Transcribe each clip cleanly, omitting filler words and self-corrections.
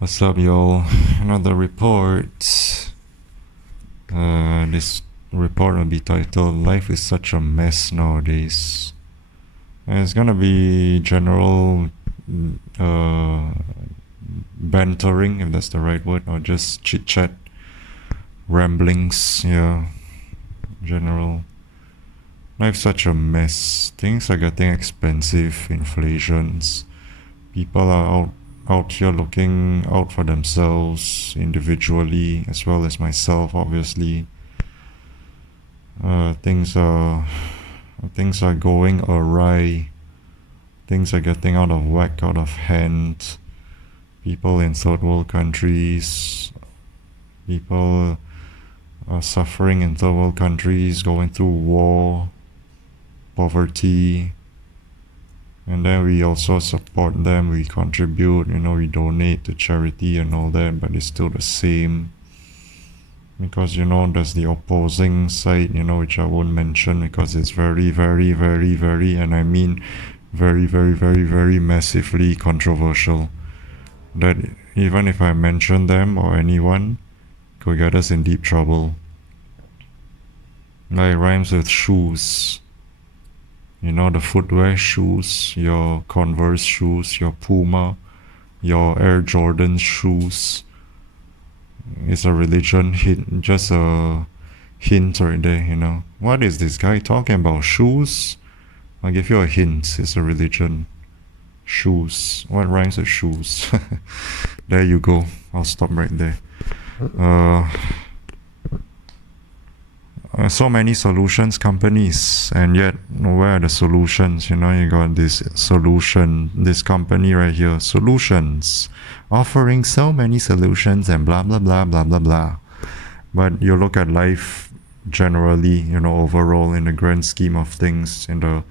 What's up, y'all? Another report. This report will be titled "Life is Such a Mess Nowadays." And it's gonna be general bantering, if that's the right word, or just chit chat, ramblings. Yeah, general. Life's such a mess. Things are getting expensive. Inflations. People are out here looking out for themselves individually as well as myself, obviously. Things are going awry. Things are getting out of whack, out of hand. People in third world countries, people are suffering in third world countries, going through war, poverty. And then we also support them, we contribute, we donate to charity and all that, but it's still the same. Because, there's the opposing side, which I won't mention because it's very, very, very, very, and I mean very, very, very, very massively controversial. That even if I mention them or anyone, could get us in deep trouble. Like, it rhymes with shoes. The footwear, shoes, your Converse shoes, your Puma, your Air Jordan shoes. It's a religion hint, just a hint right there, What is this guy talking about? Shoes? I'll give you a hint. It's a religion. Shoes. What rhymes with shoes? There you go. I'll stop right there. So many solutions companies, and yet where are the solutions? You got this solution, this company right here, solutions, offering so many solutions and blah blah blah blah blah blah. But you look at life generally, overall in the grand scheme of things, in the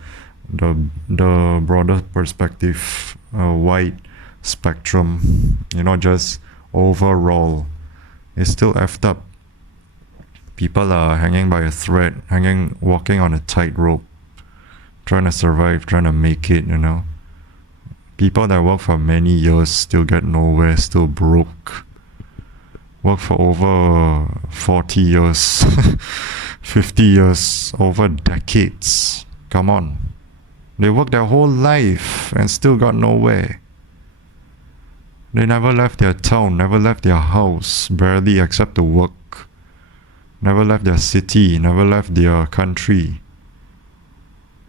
broader perspective, wide spectrum, just overall, it's still effed up. People are hanging by a thread, walking on a tightrope, trying to survive, trying to make it, People that work for many years still get nowhere, still broke. Work for over 40 years, 50 years, over decades. Come on. They worked their whole life and still got nowhere. They never left their town, never left their house, barely except to work. Never left their city, never left their country.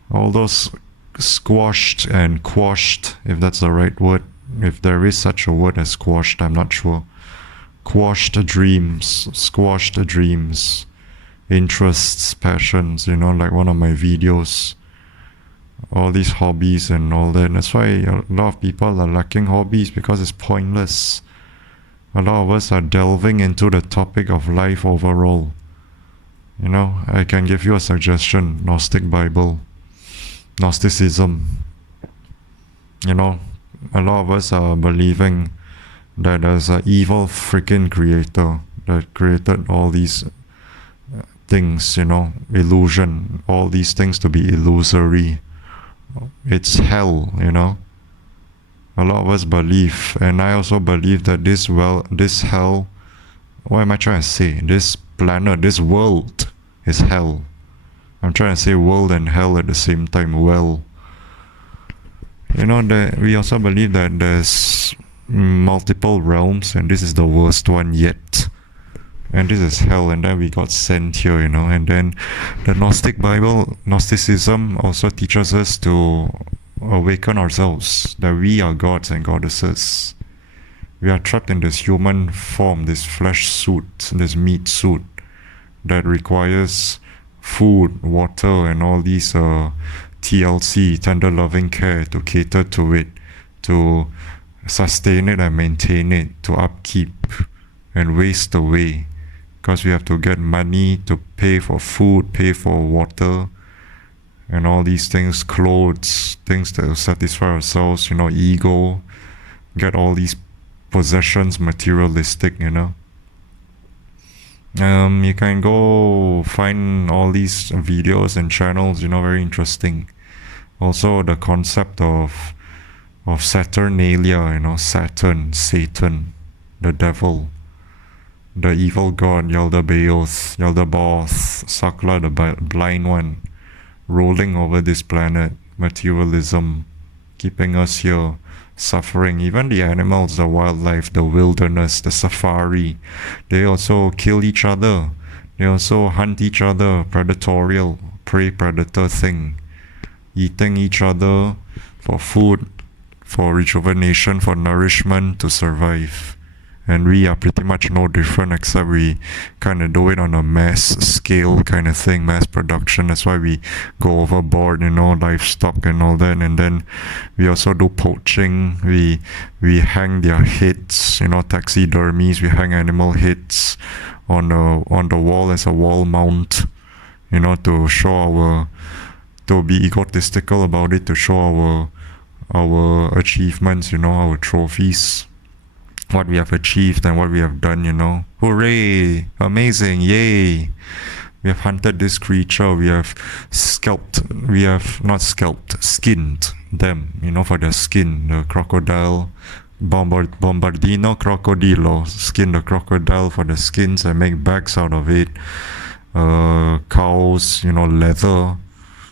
All those squashed and quashed, if that's the right word, if there is such a word as squashed, I'm not sure. Quashed dreams, squashed dreams, interests, passions, like one of my videos. All these hobbies and all that. That's why a lot of people are lacking hobbies, because it's pointless. A lot of us are delving into the topic of life overall. I can give you a suggestion. Gnostic Bible, Gnosticism. A lot of us are believing that there's an evil freaking creator that created all these things, illusion, all these things to be illusory. It's hell, A lot of us believe, and I also believe that this hell, what am I trying to say? This planet, this world is hell. I'm trying to say world and hell at the same time. That we also believe that there's multiple realms, and this is the worst one yet. And this is hell, and then we got sent here, And then the Gnostic Bible, Gnosticism, also teaches us to awaken ourselves, that we are gods and goddesses. We are trapped in this human form, this flesh suit, this meat suit that requires food, water, and all these TLC, tender loving care, to cater to it, to sustain it and maintain it, to upkeep and waste away. Because we have to get money to pay for food, pay for water, and all these things, clothes, things that will satisfy ourselves, ego, get all these possessions, materialistic, You can go find all these videos and channels, very interesting. Also, the concept of Saturnalia, Saturn, Satan, the devil, the evil god, Yaldabaoth, Yaldabaoth, Sakla the blind one, rolling over this planet, materialism, keeping us here, suffering. Even the animals, the wildlife, the wilderness, the safari, they also kill each other. They also hunt each other, predatorial, prey-predator thing, eating each other for food, for rejuvenation, for nourishment, to survive. And we are pretty much no different, except we kind of do it on a mass scale kind of thing, mass production. That's why we go overboard, livestock and all that. And then we also do poaching. We hang their heads, taxidermies. We hang animal heads on the wall as a wall mount, to show to be egotistical about it, to show our achievements, our trophies, what we have achieved and what we have done, Hooray! Amazing! Yay! We have hunted this creature, we have skinned them, for their skin. The crocodile, Bombardino crocodilo, skin the crocodile for the skins and make bags out of it. Cows, leather,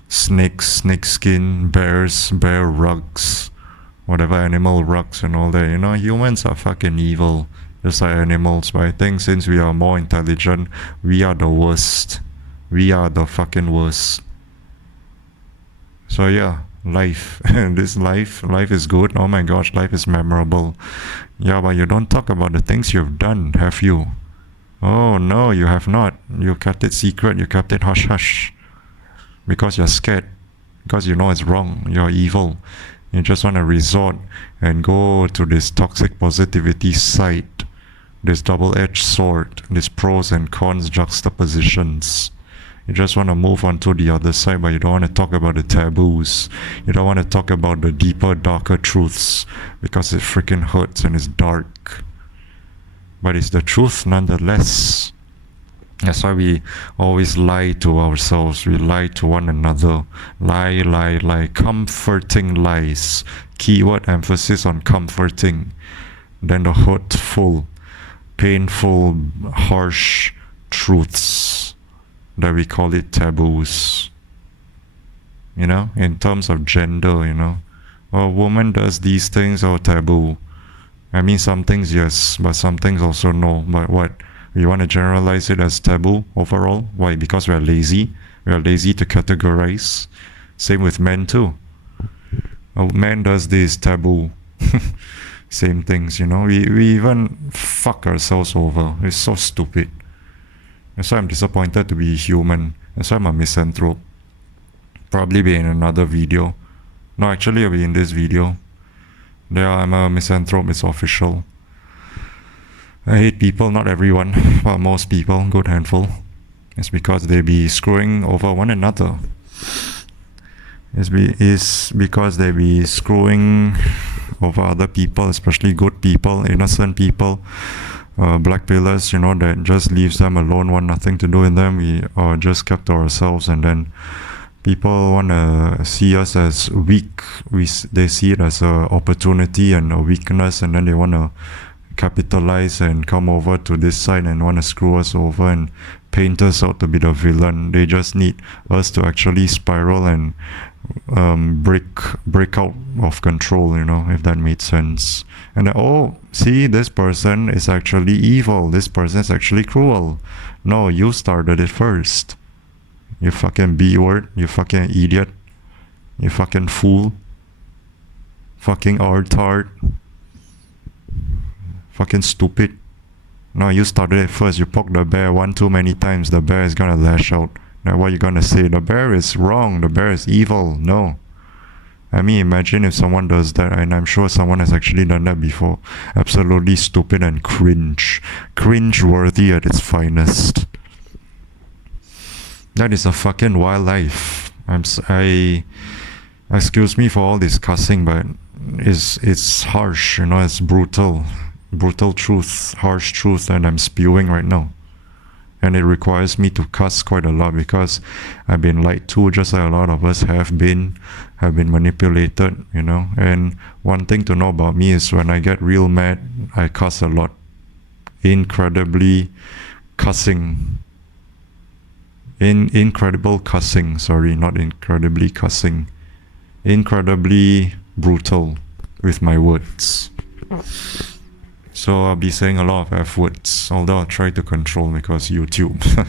snakes, snake skin, bears, bear rugs, whatever animal rugs and all that. Humans are fucking evil, just like animals. But I think since we are more intelligent, we are the worst. We are the fucking worst. So yeah, life. This life is good. Oh my gosh, life is memorable. Yeah, but you don't talk about the things you've done, have you? Oh no, you have not. You kept it secret, you kept it hush-hush. Because you're scared. Because you know it's wrong, you're evil. You just want to resort and go to this toxic positivity side, this double-edged sword, this pros and cons juxtapositions. You just want to move on to the other side, but you don't want to talk about the taboos. You don't want to talk about the deeper, darker truths, because it freaking hurts and it's dark. But it's the truth nonetheless. That's why we always lie to ourselves. We lie to one another. Lie. Comforting lies. Keyword emphasis on comforting. Then the hurtful, painful, harsh truths that we call it taboos. In terms of gender, a woman does these things, or taboo. I mean, some things yes, but some things also no. But what? We want to generalize it as taboo overall. Why? Because we are lazy. We are lazy to categorize. Same with men too. A man does this, taboo. Same things, We even fuck ourselves over. It's so stupid. That's why I'm disappointed to be human. That's why I'm a misanthrope. Probably be in another video. No, actually I'll be in this video. Yeah, I'm a misanthrope, it's official. I hate people, not everyone, but most people, good handful. It's because they be screwing over one another. It's because they be screwing over other people, especially good people, innocent people, blackpillers, that just leaves them alone, want nothing to do with them. We are just kept to ourselves, and then people want to see us as weak. They see it as an opportunity and a weakness, and then they want to capitalize and come over to this side and want to screw us over and paint us out to be the villain. They just need us to actually spiral and break out of control, if that made sense. And then, see, this person is actually evil, this person is actually cruel. No, you started it first. You fucking B-word, you fucking idiot, you fucking fool, fucking artard, fucking stupid. No, you started it first. You poked the bear one too many times, the bear is gonna lash out. Now what are you gonna say? The bear is wrong, the bear is evil. No. I mean, imagine if someone does that, and I'm sure someone has actually done that before. Absolutely stupid and cringe-worthy at its finest. That is a fucking wildlife. Excuse me for all this cussing, but it's harsh, it's brutal truth, harsh truth that I'm spewing right now. And it requires me to cuss quite a lot because I've been lied to, just like a lot of us have been manipulated, And one thing to know about me is when I get real mad, I cuss a lot. incredibly cussing. Incredible cussing, sorry, not incredibly cussing. Incredibly brutal with my words. So I'll be saying a lot of F words, although I'll try to control because YouTube.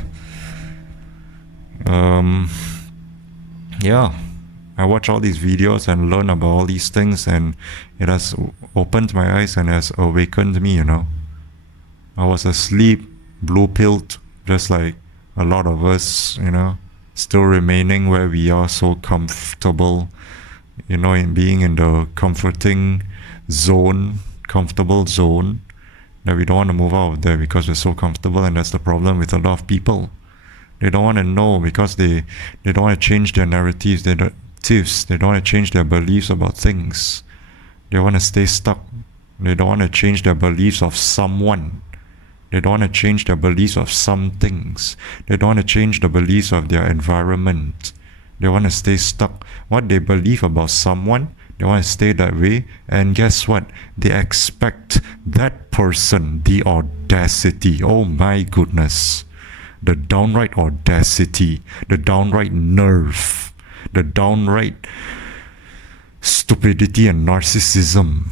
Yeah, I watch all these videos and learn about all these things, and it has opened my eyes and has awakened me, you know. I was asleep, blue-pilled, just like a lot of us, you know, still remaining where we are, so comfortable, you know, in being in the comfortable zone, that we don't want to move out of there because we're so comfortable. And that's the problem with a lot of people. They don't want to know because they don't want to change their narratives, they don't want to change their beliefs about things. They want to stay stuck. They don't want to change their beliefs of someone. They don't want to change their beliefs of some things. They don't want to change the beliefs of their environment. They want to stay stuck. What they believe about someone, they want to stay that way. And guess what? They expect that person, the audacity, oh my goodness, the downright audacity, the downright nerve, the downright stupidity and narcissism,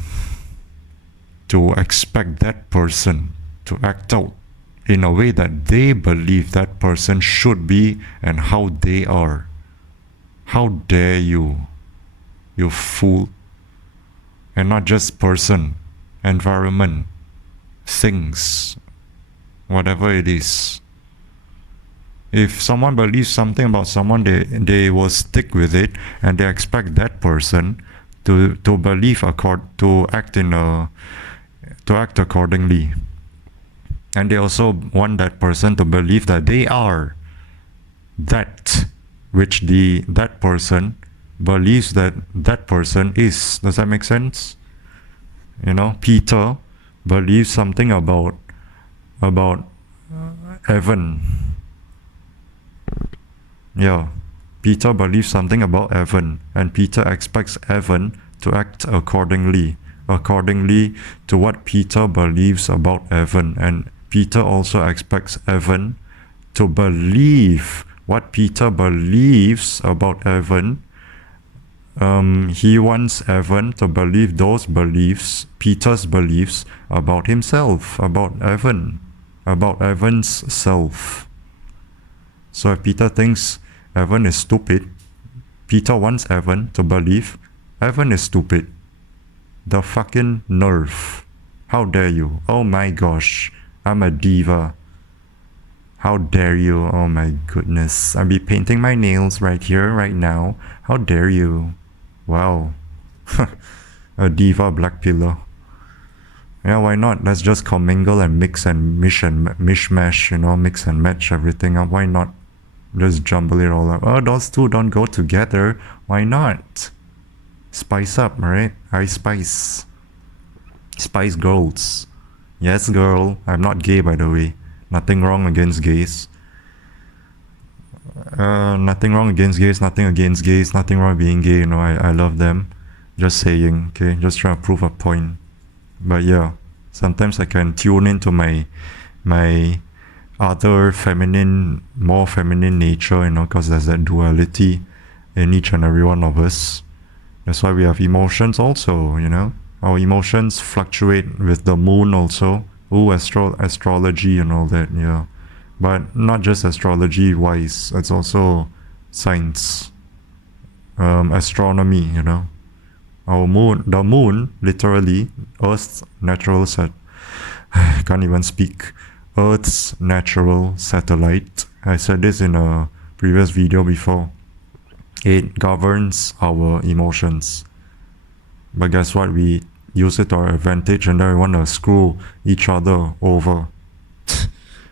to expect that person to act out in a way that they believe that person should be and how they are. How dare you, you fool. And not just person, environment, things, whatever it is. If someone believes something about someone, they will stick with it, and they expect that person to believe to act accordingly. And they also want that person to believe that they are that which that person believes that person is. Does that make sense? You know, Peter believes something about Evan. Yeah, Peter believes something about Evan, and Peter expects Evan to act accordingly to what Peter believes about Evan. And Peter also expects Evan to believe what Peter believes about Evan. He wants Evan to believe those beliefs, Peter's beliefs about himself, about Evan, about Evan's self. So if Peter thinks Evan is stupid, Peter wants Evan to believe Evan is stupid. The fucking nerve. How dare you? Oh my gosh, I'm a diva. How dare you? Oh my goodness. I'll be painting my nails right here, right now. How dare you? Wow. A diva blackpiller. Yeah, why not? Let's just commingle and mix and mishmash, you know, mix and match everything up. Why not? Just jumble it all up. Oh, those two don't go together. Why not? Spice up, right? I spice. Spice girls. Yes, girl. I'm not gay, by the way. Nothing wrong against gays. Nothing wrong against gays. Nothing against gays. Nothing wrong being gay. You know, I love them. Just saying. Okay, just trying to prove a point. But yeah, sometimes I can tune into my other feminine, more feminine nature, you know, because there's that duality in each and every one of us. That's why we have emotions also, you know. Our emotions fluctuate with the moon also. Ooh, astrology and all that, yeah. But not just astrology wise, it's also science, astronomy, you know. Our moon, the moon, literally, Earth's natural can't even speak. Earth's natural satellite. I said this in a previous video before. It governs our emotions. But guess what? We use it to our advantage, and then we want to screw each other over.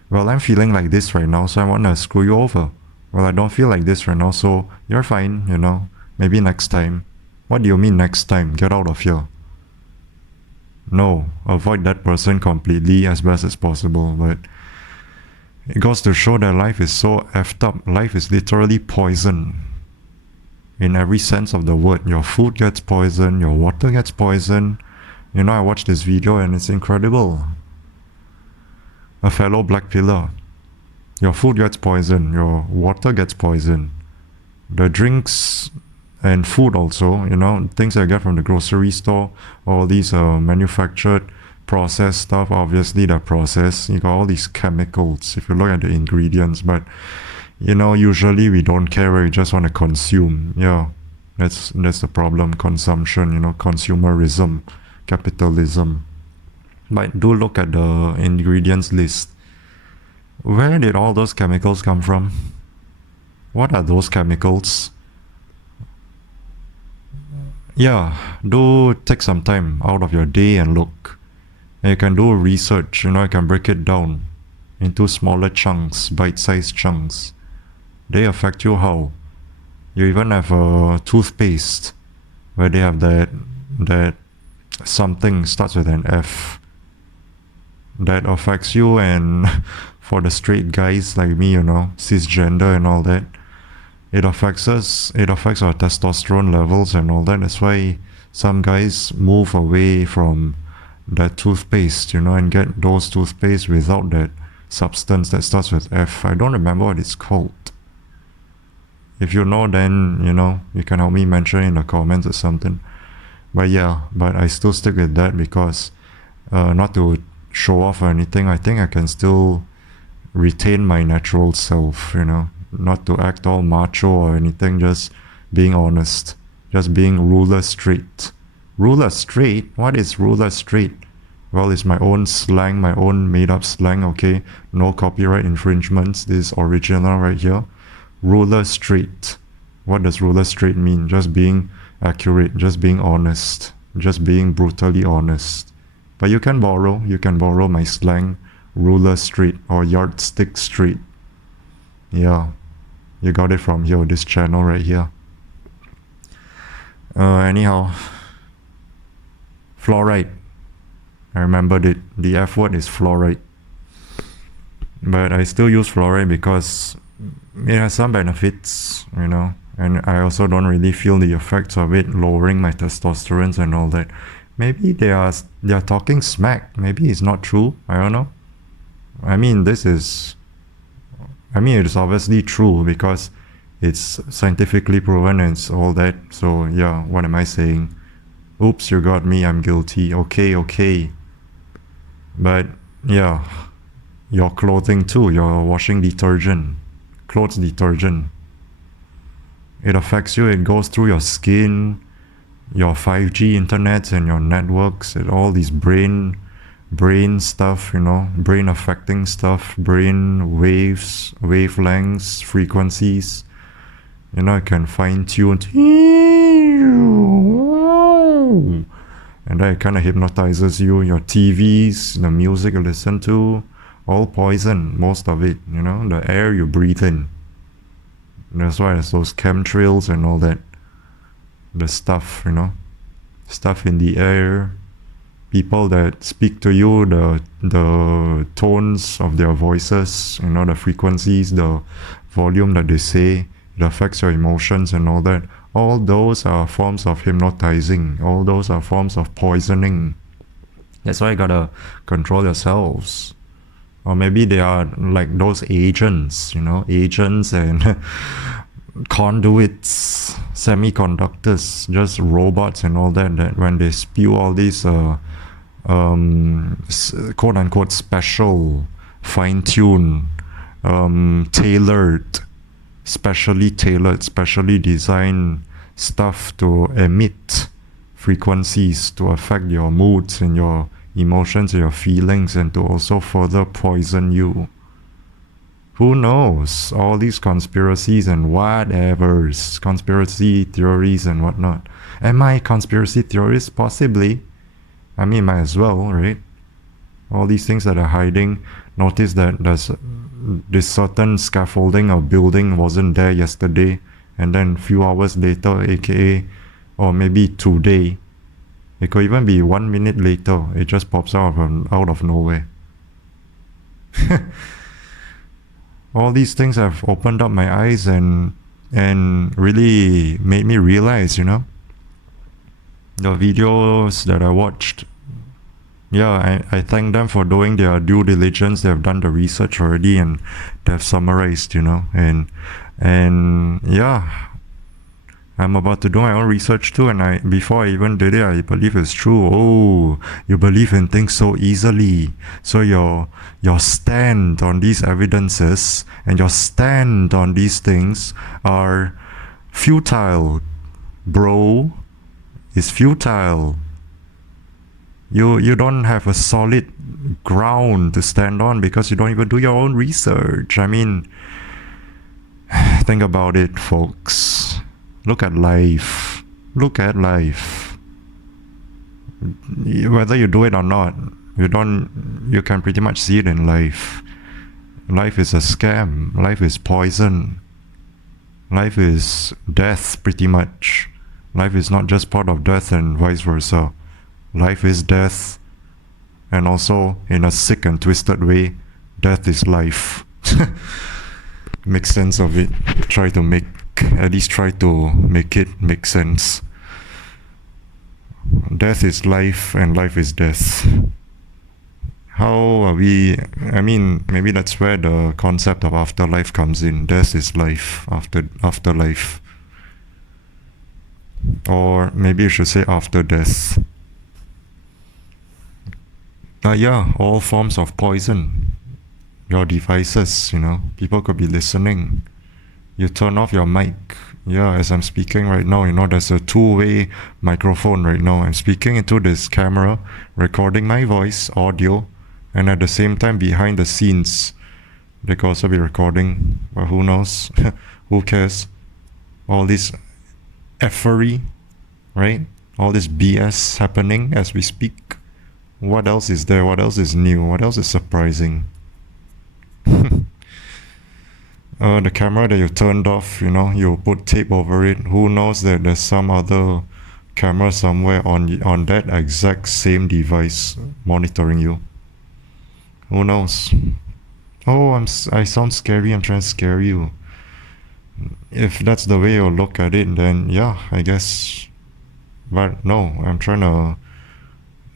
Well, I'm feeling like this right now, so I want to screw you over. Well, I don't feel like this right now, so you're fine, you know. Maybe next time. What do you mean next time? Get out of here. No, avoid that person completely as best as possible. But it goes to show that life is so effed up. Life is literally poison. In every sense of the word. Your food gets poisoned, your water gets poisoned. You know, I watched this video and it's incredible. a fellow blackpiller. Your food gets poisoned, your water gets poisoned, the drinks and food also, things I get from the grocery store, all these manufactured, processed stuff, obviously they're processed. You got all these chemicals if you look at the ingredients, but usually we don't care, we just want to consume. Yeah, that's the problem. Consumption, consumerism, capitalism. But do look at the ingredients list. Where did all those chemicals come from? What are those chemicals? Yeah, do take some time out of your day and look. And you can do research, you can break it down into smaller chunks, bite-sized chunks. They affect you how? You even have a toothpaste where they have that something starts with an F that affects you, and for the straight guys like me, cisgender and all that, it affects us. It affects our testosterone levels and all that. That's why some guys move away from that toothpaste, and get those toothpaste without that substance that starts with F. I don't remember what it's called. If you know, then you can help me mention in the comments or something. But I still stick with that because not to show off or anything. I think I can still retain my natural self, not to act all macho or anything, just being honest, just being ruler straight. Ruler straight? What is ruler straight? Well, it's my own slang, my own made up slang, okay? No copyright infringements. This is original right here. Ruler straight. What does ruler straight mean? Just being accurate, just being honest, just being brutally honest. But you can borrow my slang, ruler straight or yardstick straight. Yeah, you got it from here, this channel right here. Anyhow, fluoride. I remembered it. The F word is fluoride. But I still use fluoride because it has some benefits, and I also don't really feel the effects of it lowering my testosterone and all that. Maybe they are talking smack. Maybe it's not true. I don't know. It is obviously true because it's scientifically proven and it's all that. So yeah, what am I saying? Oops, you got me, I'm guilty. Okay. But yeah, your clothing too, your washing detergent, clothes detergent. It affects you, it goes through your skin, your 5G internet and your networks, and all these brain stuff, brain affecting stuff, brain waves, wavelengths, frequencies. It can fine tune, and that kind of hypnotizes you. Your TVs, the music you listen to, all poison, most of it, the air you breathe in. That's why there's those chemtrails and all that. The stuff, stuff in the air, people that speak to you, the tones of their voices, the frequencies, the volume that they say, it affects your emotions and all that. All those are forms of hypnotizing. All those are forms of poisoning. That's why you gotta control yourselves. Or maybe they are like those agents, agents and conduits, semiconductors, just robots and all that, that when they spew all these quote-unquote special, fine-tuned, tailored, specially designed stuff to emit frequencies to affect your moods and your emotions and your feelings, and to also further poison you. Who knows? All these conspiracies and whatevers, conspiracy theories and whatnot. Am I a conspiracy theorist? Possibly. Might as well, right? All these things that are hiding. Notice that there's this certain scaffolding or building wasn't there yesterday, and then a few hours later, aka, or maybe today, it could even be 1 minute later, it just pops out of nowhere. All these things have opened up my eyes and really made me realize, the videos that I watched Yeah, I thank them for doing their due diligence. They've done the research already and they've summarized, and yeah, I'm about to do my own research too. And before I even did it, I believe it's true. Oh, you believe in things so easily. So your stand on these evidences and your stand on these things are futile, bro. It's futile. You don't have a solid ground to stand on because you don't even do your own research. I mean, think about it, folks. Look at life. Look at life. Whether you do it or not, you can pretty much see it in life. Life is a scam. Life is poison. Life is death, pretty much. Life is not just part of death and vice versa. Life is death, and also, in a sick and twisted way, death is life. Make sense of it. At least try to make it make sense. Death is life, and life is death. How are we? I mean, maybe that's where the concept of afterlife comes in. Death is life, afterlife. Or maybe you should say after death. Yeah, all forms of poison. Your devices, people could be listening. You turn off your mic. Yeah, as I'm speaking right now, there's a two-way microphone right now. I'm speaking into this camera, recording my voice, audio, and at the same time, behind the scenes, they could also be recording. But who knows? Who cares? All this effery, right? All this BS happening as we speak. What else is there? What else is new? What else is surprising? The camera that you turned off, you put tape over it. Who knows that there's some other camera somewhere on that exact same device monitoring you? Who knows? Oh, I sound scary. I'm trying to scare you. If that's the way you look at it, then yeah, I guess. But no, I'm trying to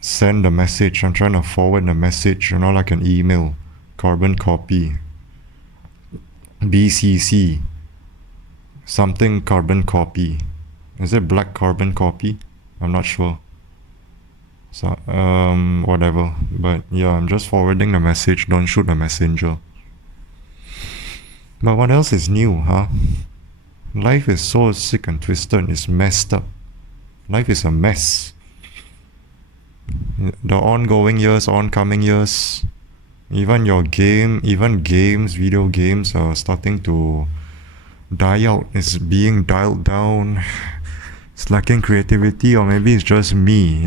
send the message. I'm trying to forward the message, like an email. Carbon copy. BCC. Something carbon copy. Is it black carbon copy? I'm not sure. So, whatever. But yeah, I'm just forwarding the message. Don't shoot the messenger. But what else is new, huh? Life is so sick and twisted. It's messed up. Life is a mess. The ongoing years, oncoming years, even games, video games are starting to die out. It's being dialed down. It's lacking creativity, or maybe it's just me,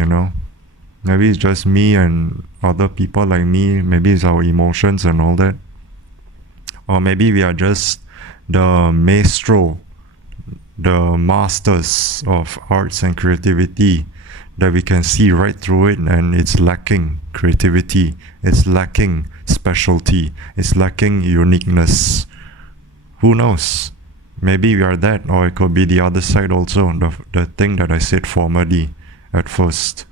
Maybe it's just me and other people like me. Maybe it's our emotions and all that. Or maybe we are just the maestro, the masters of arts and creativity, that we can see right through it, and it's lacking creativity, it's lacking specialty, it's lacking uniqueness. Who knows? Maybe we are that, or it could be the other side also, the thing that I said formerly at first.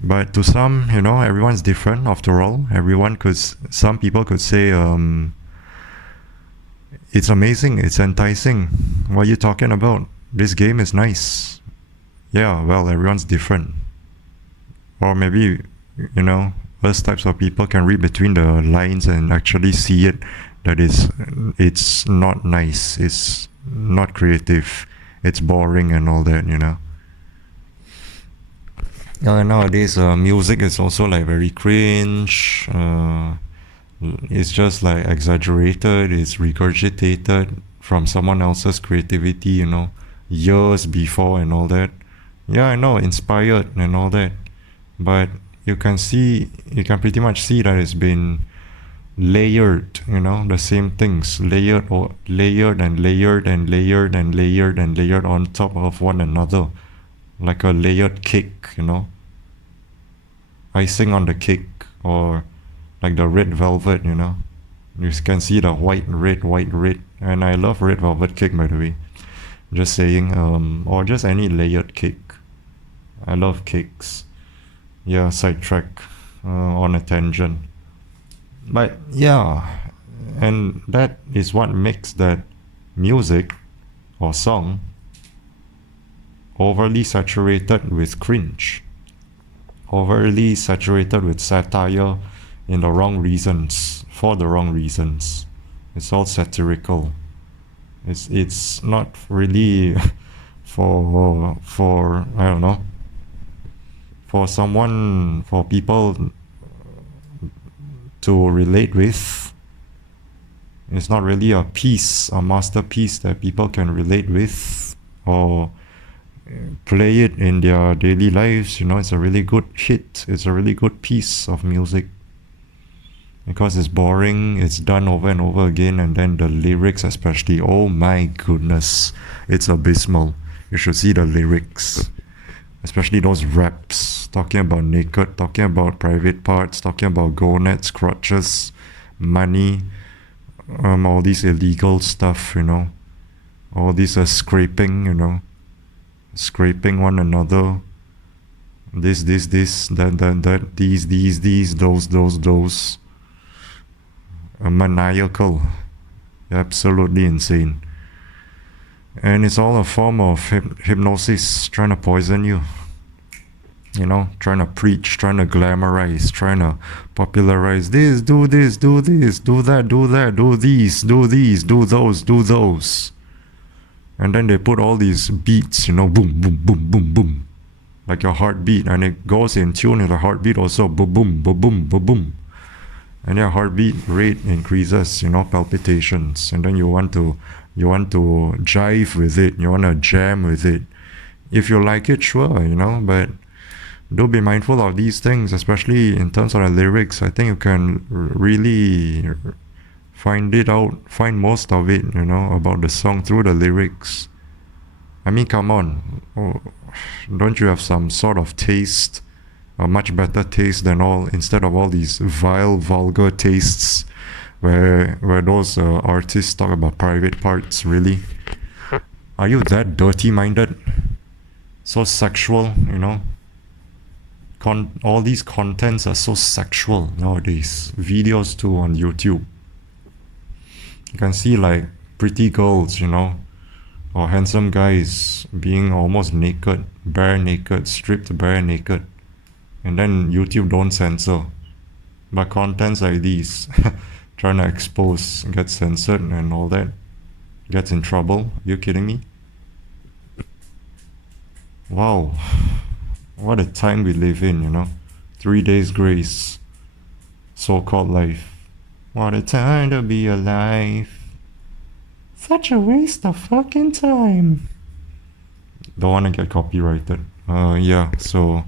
But to some, everyone's different after all. Some people could say, it's amazing, it's enticing. What are you talking about? This game is nice. Yeah, well, everyone's different. Or maybe, those types of people can read between the lines and actually see it, that it's not nice, it's not creative, it's boring and all that, Nowadays, music is also like very cringe. It's just like exaggerated, it's regurgitated from someone else's creativity, years before and all that. Yeah, I know, inspired and all that, but you can pretty much see that it's been layered, the same things, layered and layered and layered and layered and layered on top of one another, like a layered cake, icing on the cake, or like the red velvet, you can see the white, red, and I love red velvet cake, by the way. Just saying, or just any layered cake. I love cakes. yeah, sidetrack on a tangent. But yeah, and that is what makes that music or song overly saturated with cringe, overly saturated with satire in the wrong reasons, for the wrong reasons. It's all satirical. It's not really for I don't know, for people to relate with. It's not really a piece, a masterpiece that people can relate with or play it in their daily lives. It's a really good hit. It's a really good piece of music. Because it's boring, it's done over and over again, and then the lyrics especially, oh my goodness, it's abysmal. You should see the lyrics. Especially those raps, talking about naked, talking about private parts, talking about gonads, crotches, money, all this illegal stuff, all this scraping, scraping one another, this, that, these, those, maniacal, absolutely insane. And it's all a form of hypnosis, trying to poison you, trying to preach, trying to glamorize, trying to popularize this, do that, do these, do those. And then they put all these beats, boom, boom, boom, boom, boom, like your heartbeat, and it goes in tune with the heartbeat also, boom, boom, boom, boom, boom, boom. And your heartbeat rate increases, palpitations, and then you want to jive with it, you want to jam with it. If you like it, sure, but do be mindful of these things, especially in terms of the lyrics. I think you can really find most of it, about the song through the lyrics. I mean, come on. Don't you have some sort of taste? A much better taste instead of all these vile, vulgar tastes where those artists talk about private parts, really? Are you that dirty-minded? So sexual, all these contents are so sexual nowadays. Videos too on YouTube. You can see like pretty girls, or handsome guys being almost naked, bare naked, stripped bare naked. And then YouTube don't censor. But contents like these, trying to expose, gets censored and all that, gets in trouble. Are you kidding me? Wow. What a time we live in, 3 days grace, so-called life. What a time to be alive. Such a waste of fucking time. Don't want to get copyrighted. Yeah, so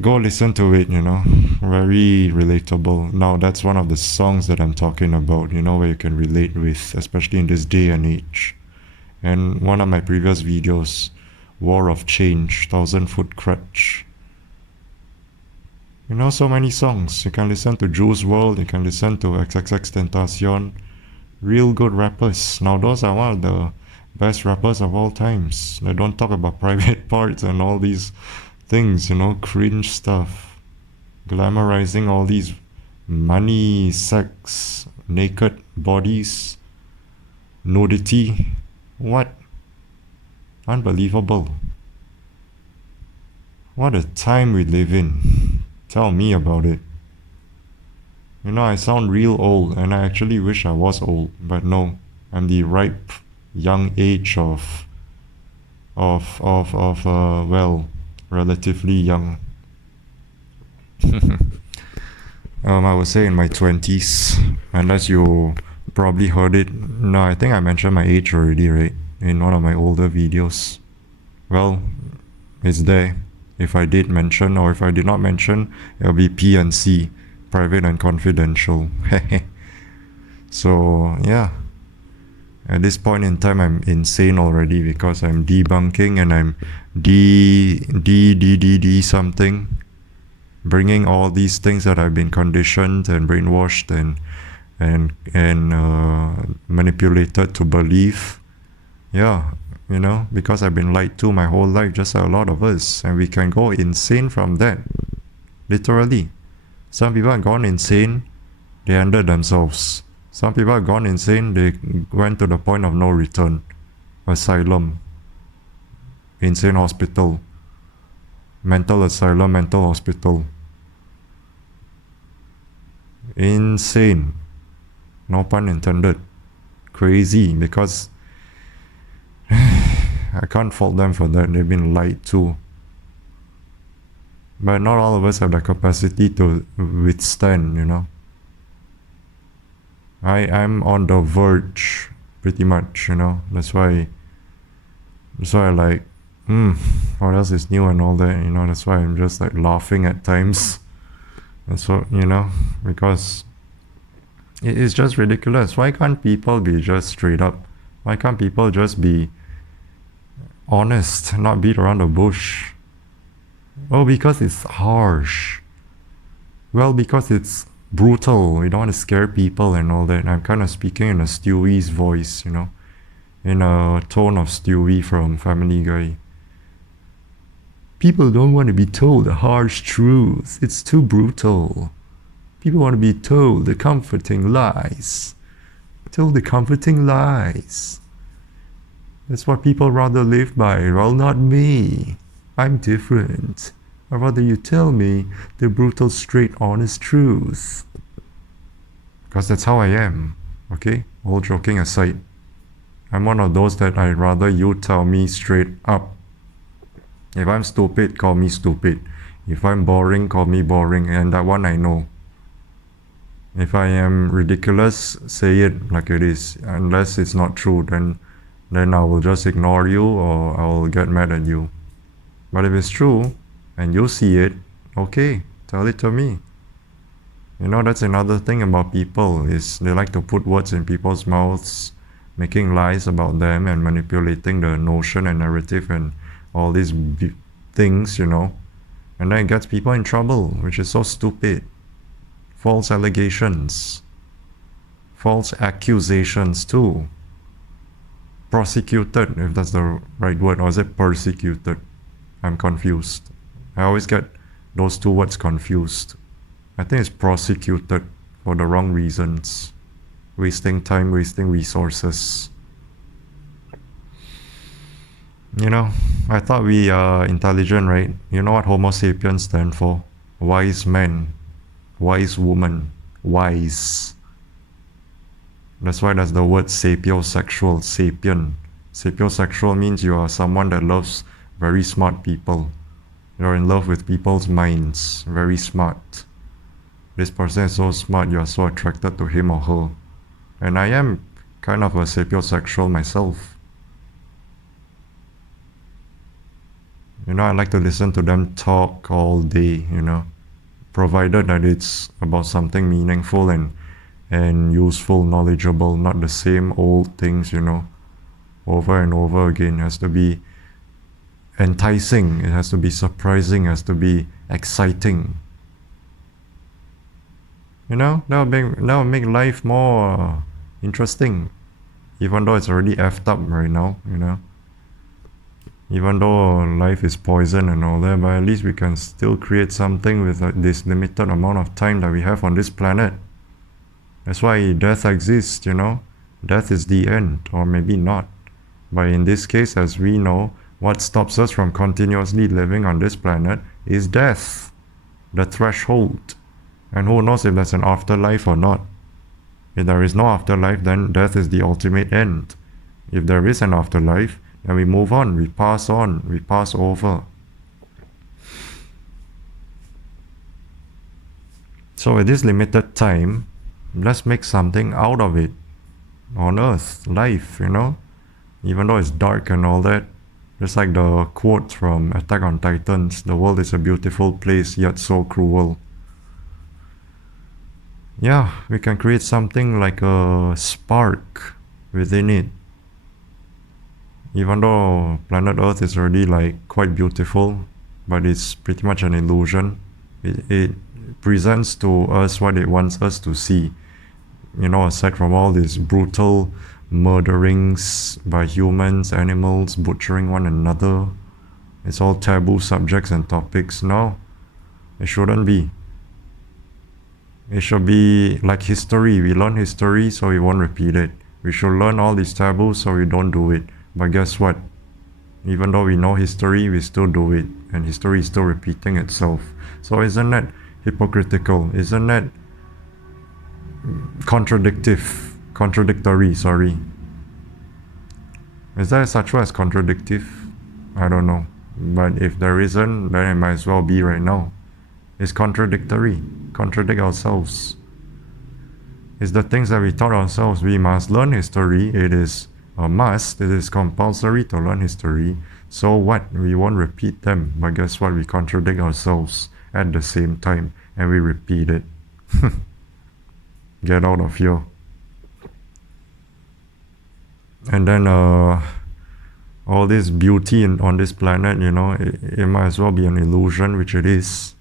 go listen to it, very relatable. Now that's one of the songs that I'm talking about, where you can relate with, especially in this day and age. And one of my previous videos, War of Change, 1,000-Foot Crutch. So many songs. You can listen to Juice WRLD, you can listen to XXXTentacion, real good rappers. Now those are one of the best rappers of all times. They don't talk about private parts and all these things, cringe stuff, glamorizing all these money, sex, naked bodies, nudity. What? Unbelievable. What a time we live in. Tell me about it. I sound real old, and I actually wish I was old, but no, I'm the ripe young age of relatively young. I would say in my 20s, unless you probably heard it. No, I think I mentioned my age already, right? In one of my older videos. Well, it's there. If I did mention, or if I did not mention, it'll be P&C, private and confidential. So, yeah. At this point in time, I'm insane already because I'm debunking and I'm something, bringing all these things that I've been conditioned and brainwashed and manipulated to believe. Yeah, you know, because I've been lied to my whole life, just like a lot of us, and we can go insane from that. Literally. Some people have gone insane, they ended themselves. Some people have gone insane, they went to the point of no return. Asylum, insane hospital, mental asylum, mental hospital. Insane. No pun intended. Crazy, because I can't fault them for that. They've been lied to. But not all of us have the capacity to withstand, you know. I'm on the verge, pretty much, you know. That's why I like, what else is new and all that, you know. That's why I'm just like laughing at times. That's what, you know, because it's just ridiculous. Why can't people be just straight up? Why can't people just be honest, not beat around the bush? Oh, because it's harsh. Well, because it's brutal. We don't want to scare people and all that. I'm kind of speaking in a Stewie's voice, you know, in a tone of Stewie from Family Guy. People don't want to be told the harsh truth. It's too brutal. People want to be told the comforting lies. Told the comforting lies. That's what people rather live by. Well, not me. I'm different. I'd rather you tell me the brutal, straight, honest truth. Because that's how I am. Okay? All joking aside. I'm one of those that I'd rather you tell me straight up. If I'm stupid, call me stupid. If I'm boring, call me boring. And that one I know. If I am ridiculous, say it like it is. Unless it's not true, then I will just ignore you or I'll get mad at you. But if it's true, and you see it, okay, tell it to me. You know, that's another thing about people, is they like to put words in people's mouths, making lies about them and manipulating the notion and narrative and all these things, you know. And then it gets people in trouble, which is so stupid. False allegations. False accusations too. Prosecuted, if that's the right word, or is it persecuted? I'm confused. I always get those two words confused. I think it's prosecuted for the wrong reasons. Wasting time, wasting resources. You know, I thought we are intelligent, right? You know what Homo sapiens stand for? Wise man, wise woman, wise. That's why there's the word sapiosexual, sapien. Sapiosexual means you are someone that loves very smart people. You're in love with people's minds, very smart. This person is so smart, you are so attracted to him or her. And I am kind of a sapiosexual myself. You know, I like to listen to them talk all day, you know, provided that it's about something meaningful and useful, knowledgeable, not the same old things, you know, over and over again. It has to be enticing, it has to be surprising, it has to be exciting. You know, that will make life more interesting, even though it's already effed up right now, you know. Even though life is poison and all that, but at least we can still create something with this limited amount of time that we have on this planet. That's why death exists, you know. Death is the end, or maybe not. But in this case, as we know, what stops us from continuously living on this planet is death, the threshold. And who knows if there's an afterlife or not. If there is no afterlife, then death is the ultimate end. If there is an afterlife, then we move on, we pass over. So with this limited time, let's make something out of it. On Earth, life, you know? Even though it's dark and all that, just like the quote from Attack on Titans, the world is a beautiful place, yet so cruel. Yeah, we can create something like a spark within it. Even though planet Earth is already like quite beautiful, but it's pretty much an illusion. It presents to us what it wants us to see. You know, aside from all this brutal murderings by humans, animals, butchering one another. It's all taboo subjects and topics. No, it shouldn't be. It should be like history. We learn history so we won't repeat it. We should learn all these taboos so we don't do it. But guess what? Even though we know history, we still do it. And history is still repeating itself. So isn't that hypocritical? Isn't that contradictory, sorry. Is there such word as contradictive? I don't know. But if there isn't, then it might as well be right now. It's contradictory. Contradict ourselves. It's the things that we taught ourselves. We must learn history. It is a must. It is compulsory to learn history. So what? We won't repeat them. But guess what? We contradict ourselves at the same time. And we repeat it. Get out of here. And then all this beauty on this planet, it might as well be an illusion, which it is.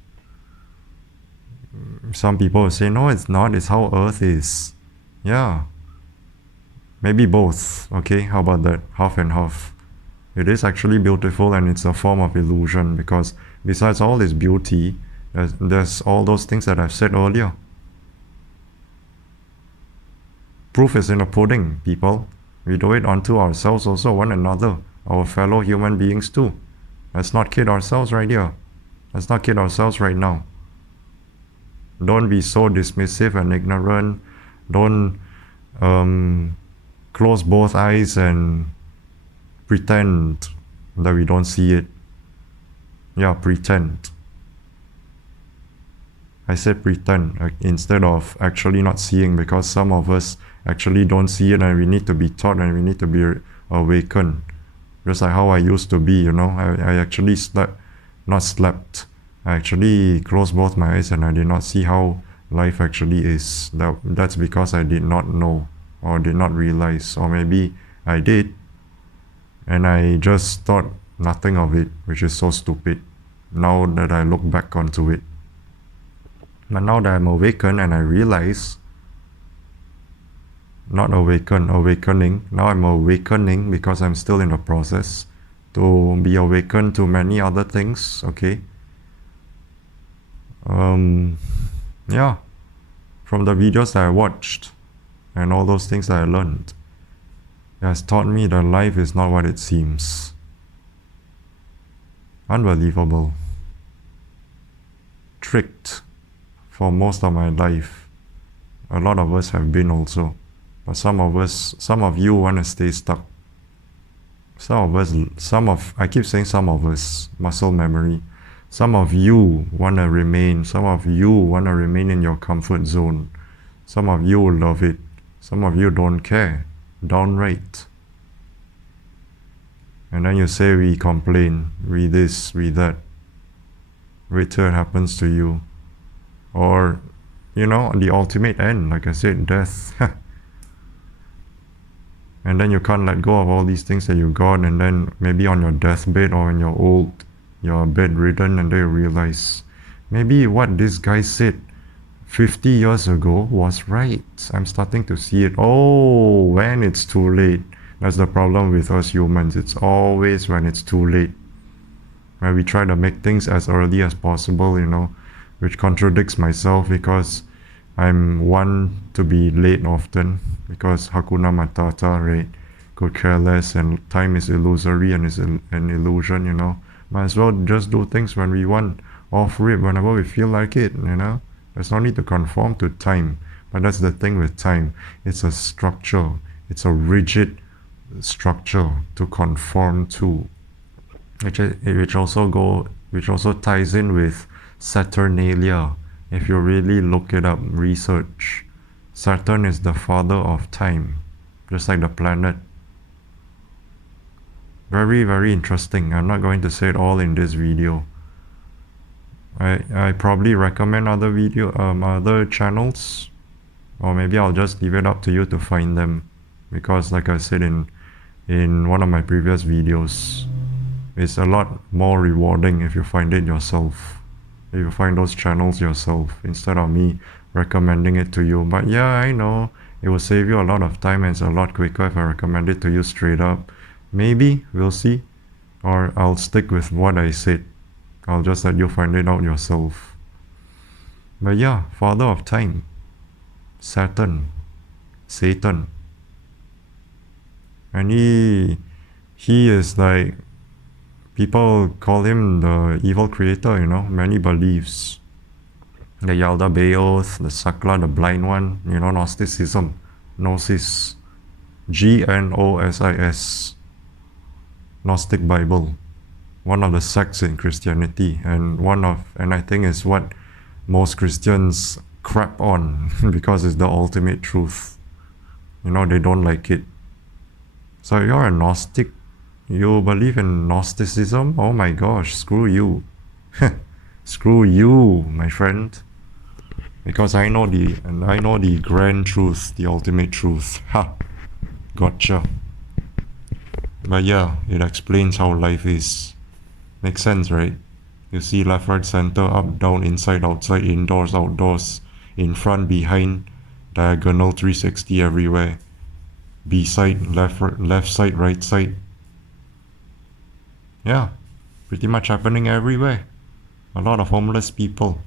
Some people will say, no, it's not. It's how Earth is. Yeah. Maybe both. Okay, how about that? Half and half. It is actually beautiful and it's a form of illusion because besides all this beauty, there's all those things that I've said earlier. Proof is in the pudding, people. We do it unto ourselves also, one another, our fellow human beings too. Let's not kid ourselves right here. Let's not kid ourselves right now. Don't be so dismissive and ignorant. Don't close both eyes and pretend that we don't see it. Yeah, pretend. I said pretend instead of actually not seeing, because some of us actually don't see it and we need to be taught and we need to be awakened. Just like how I used to be, I actually not slept. I actually closed both my eyes and I did not see how life actually is. That's because I did not know or did not realize, or maybe I did and I just thought nothing of it, which is so stupid now that I look back onto it. But now that I'm awakened and I realize, not awakening, now I'm awakening because I'm still in the process to be awakened to many other things, okay? Yeah, from the videos that I watched and all those things that I learned, it has taught me that life is not what it seems. Unbelievable. Tricked for most of my life. A lot of us have been also. But some of you want to stay stuck. I keep saying some of us, muscle memory. Some of you want to remain. Some of you want to remain in your comfort zone. Some of you love it. Some of you don't care. Downright. And then you say we complain, we this, we that. Wait till it happens to you. Or, the ultimate end, like I said, death. And then you can't let go of all these things that you got, and then maybe on your deathbed or when you're old, you're bedridden, and then you realize maybe what this guy said 50 years ago was right. I'm starting to see it. Oh, when it's too late. That's the problem with us humans. It's always when it's too late. When we try to make things as early as possible, which contradicts myself because I'm one to be late often, because Hakuna Matata, right? Could care less, and time is illusory and is an illusion, Might as well just do things when we want, off rip, whenever we feel like it, There's no need to conform to time. But that's the thing with time. It's a structure. It's a rigid structure to conform to, which also ties in with Saturnalia. If you really look it up, research, Saturn is the father of time, just like the planet. Very, very interesting. I'm not going to say it all in this video. I probably recommend other channels, or maybe I'll just leave it up to you to find them, because like I said in one of my previous videos, it's a lot more rewarding if you find it yourself. If you find those channels yourself instead of me recommending it to you. But yeah, I know It will save you a lot of time and it's a lot quicker if I recommend it to you straight up. Maybe, we'll see. Or I'll stick with what I said. I'll just let you find it out yourself. But yeah, father of time. Satan. And he is like, people call him the evil creator, you know, many beliefs. The beyoudoyou, the sakla, the blind one, you know, Gnosticism, Gnosis, Gnosis, Gnostic Bible, one of the sects in Christianity, and I think is what most Christians crap on because it's the ultimate truth. You know, they don't like it. So you're a Gnostic, you believe in Gnosticism? Oh my gosh, screw you. Screw you, my friend. Because I know the grand truth, the ultimate truth. Ha! Gotcha. But yeah, it explains how life is. Makes sense, right? You see left, right, center, up, down, inside, outside, indoors, outdoors, in front, behind, diagonal 360 everywhere. B-side, left side, right side. Yeah, pretty much happening everywhere. A lot of homeless people.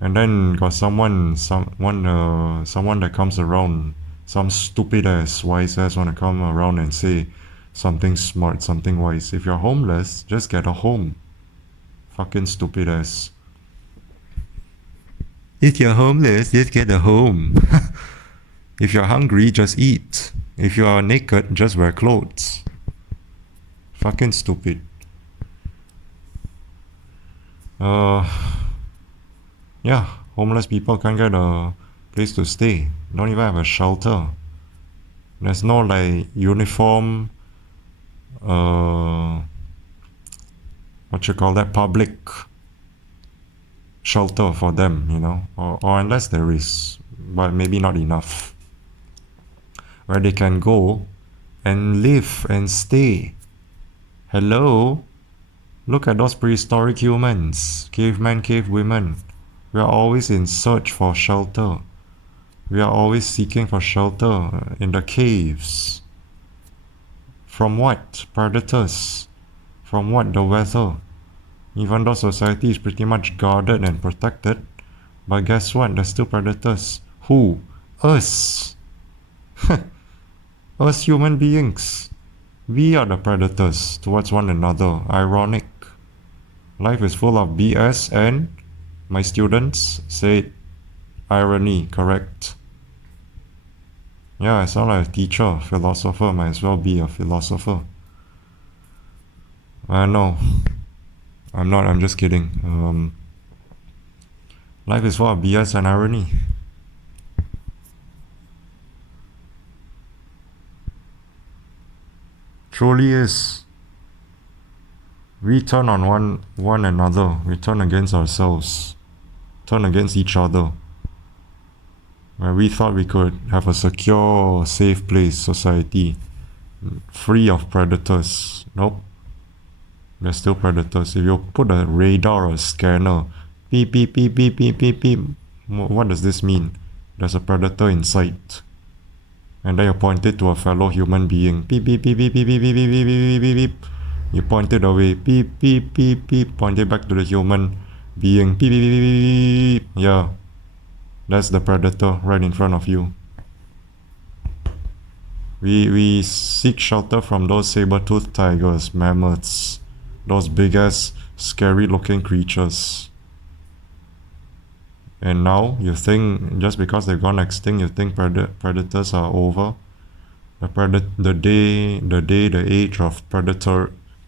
And then got someone that comes around, some stupid ass, wise ass wanna come around and say something smart, something wise. If you're homeless, just get a home. Fucking stupid ass. If you're homeless, just get a home. If you're hungry, just eat. If you are naked, just wear clothes. Fucking stupid. Yeah, homeless people can't get a place to stay. Don't even have a shelter. There's no like uniform, public shelter for them, you know, or unless there is, but maybe not enough, where they can go and live and stay. Hello? Look at those prehistoric humans, cavemen, cavewomen. We are always in search for shelter. We are always seeking for shelter in the caves. From what? Predators. From what? The weather. Even though society is pretty much guarded and protected, but guess what? There's still predators. Who? Us. Us human beings. We are the predators towards one another. Ironic. Life is full of BS and my students said irony, correct? Yeah, I sound like a teacher, philosopher, might as well be a philosopher. No, I'm not, I'm just kidding. Life is full of BS and irony. Truly is. We turn on one another, we turn against ourselves, turn against each other. Where we thought we could have a secure, safe place, society, free of predators. Nope. There's still predators. If you put a radar or a scanner, beep, beep, beep, beep, beep, beep, beep, what does this mean? There's a predator in sight. And then you point it to a fellow human being. Beep, beep, beep, beep, beep, beep, beep, beep, beep, beep, beep, beep. You point it away. Beep, beep, beep, beep. Point it back to the human being. Beep, beep, beep, beep, beep. Yeah. That's the predator right in front of you. We seek shelter from those saber-toothed tigers, mammoths, those big-ass, scary-looking creatures. And now, you think, just because they've gone extinct, you think predators are over? The age of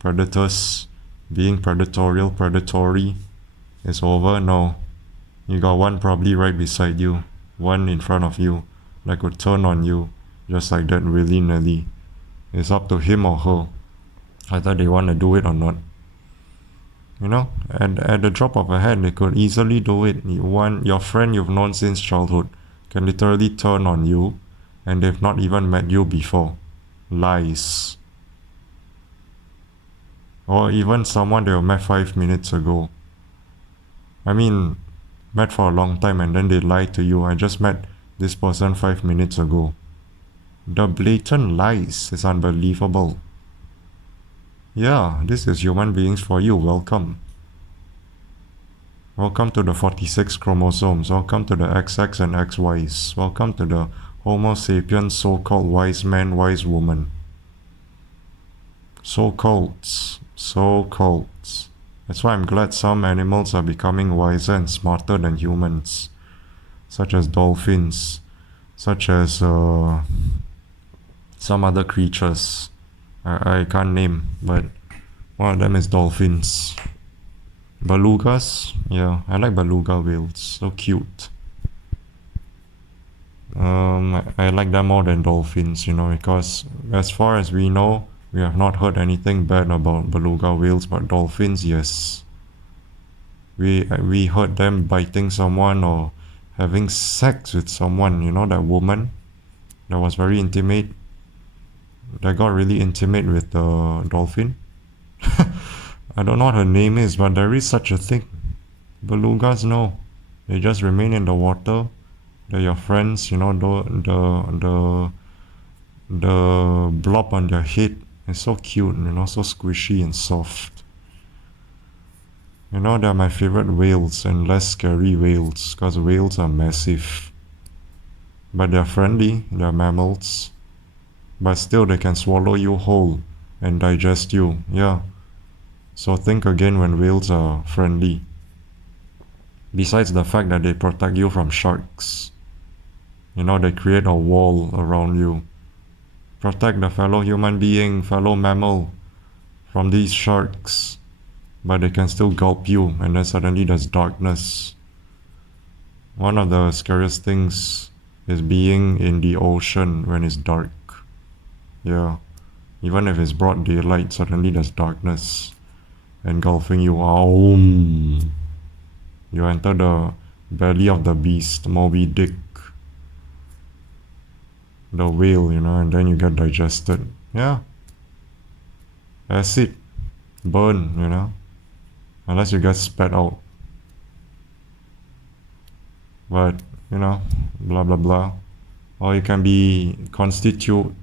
predators being predatory is over? No. You got one probably right beside you, one in front of you, that could turn on you, just like that willy-nilly. It's up to him or her whether they want to do it or not. You know, at the drop of a hat, they could easily do it. Your friend you've known since childhood can literally turn on you, and they've not even met you before. Lies. Or even someone they met 5 minutes ago. I mean, met for a long time and then they lied to you. I just met this person 5 minutes ago. The blatant lies is unbelievable. Yeah, this is human beings for you. Welcome. Welcome to the 46 chromosomes. Welcome to the XX and XYs. Welcome to the Homo sapiens, so-called wise man, wise woman. So-called. That's why I'm glad some animals are becoming wiser and smarter than humans. Such as dolphins. Such as some other creatures. I can't name, but one of them is dolphins. Belugas? Yeah, I like beluga whales. So cute. I like them more than dolphins, because as far as we know, we have not heard anything bad about beluga whales, but dolphins, yes. We heard them biting someone or having sex with someone, that woman that was very intimate, that got really intimate with the dolphin. I don't know what her name is, but there is such a thing. Belugas, no. They just remain in the water. They're your friends, the blob on their head is so cute, so squishy and soft. They're my favorite whales and less scary whales, because whales are massive. But they're friendly, they're mammals. But still, they can swallow you whole and digest you, yeah. So think again when whales are friendly. Besides the fact that they protect you from sharks. They create a wall around you. Protect the fellow human being, fellow mammal from these sharks. But they can still gulp you, and then suddenly there's darkness. One of the scariest things is being in the ocean when it's dark. Yeah. Even if it's broad daylight, suddenly there's darkness engulfing you. Aum. You enter the belly of the beast, Moby Dick. The whale, and then you get digested. Yeah. Acid. Burn, unless you get spat out. But, blah blah blah. Or you can be constituted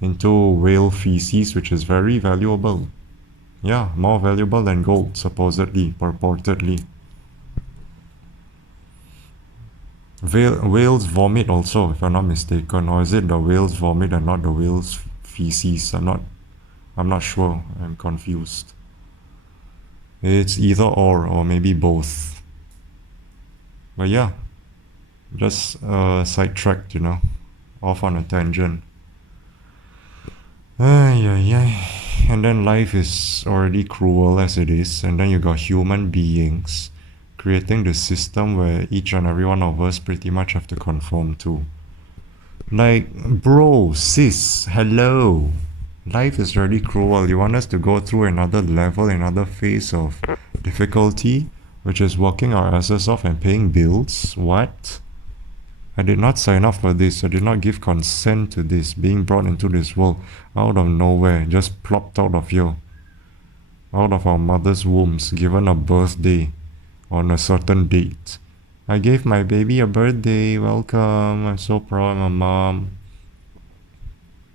into whale feces, which is very valuable. Yeah, more valuable than gold, supposedly, purportedly. Whales vomit also, if I'm not mistaken, or is it the whales vomit and not the whales feces? I'm not sure. I'm confused. It's either or maybe both. But yeah, just sidetracked, off on a tangent. And then life is already cruel as it is, and then you got human beings creating this system where each and every one of us pretty much have to conform to. Like, bro, sis, hello. Life is really cruel. You want us to go through another level, another phase of difficulty, which is working our asses off and paying bills? What? I did not sign up for this. I did not give consent to this being brought into this world out of nowhere, just plopped out of here. Out of our mother's wombs, given a birthday on a certain date. I gave my baby a birthday. Welcome. I'm so proud I'm a mom.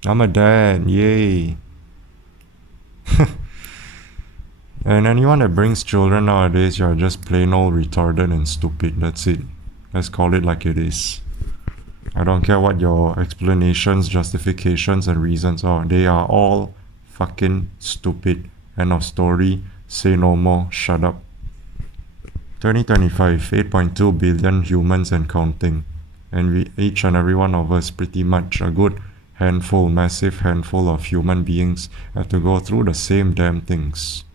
I'm a dad. Yay. And anyone that brings children nowadays, you're just plain old retarded and stupid. That's it. Let's call it like it is. I don't care what your explanations, justifications, and reasons are. They are all fucking stupid. End of story. Say no more. Shut up. 2025, 8.2 billion humans and counting. And each and every one of us, pretty much a good handful, massive handful of human beings have to go through the same damn things.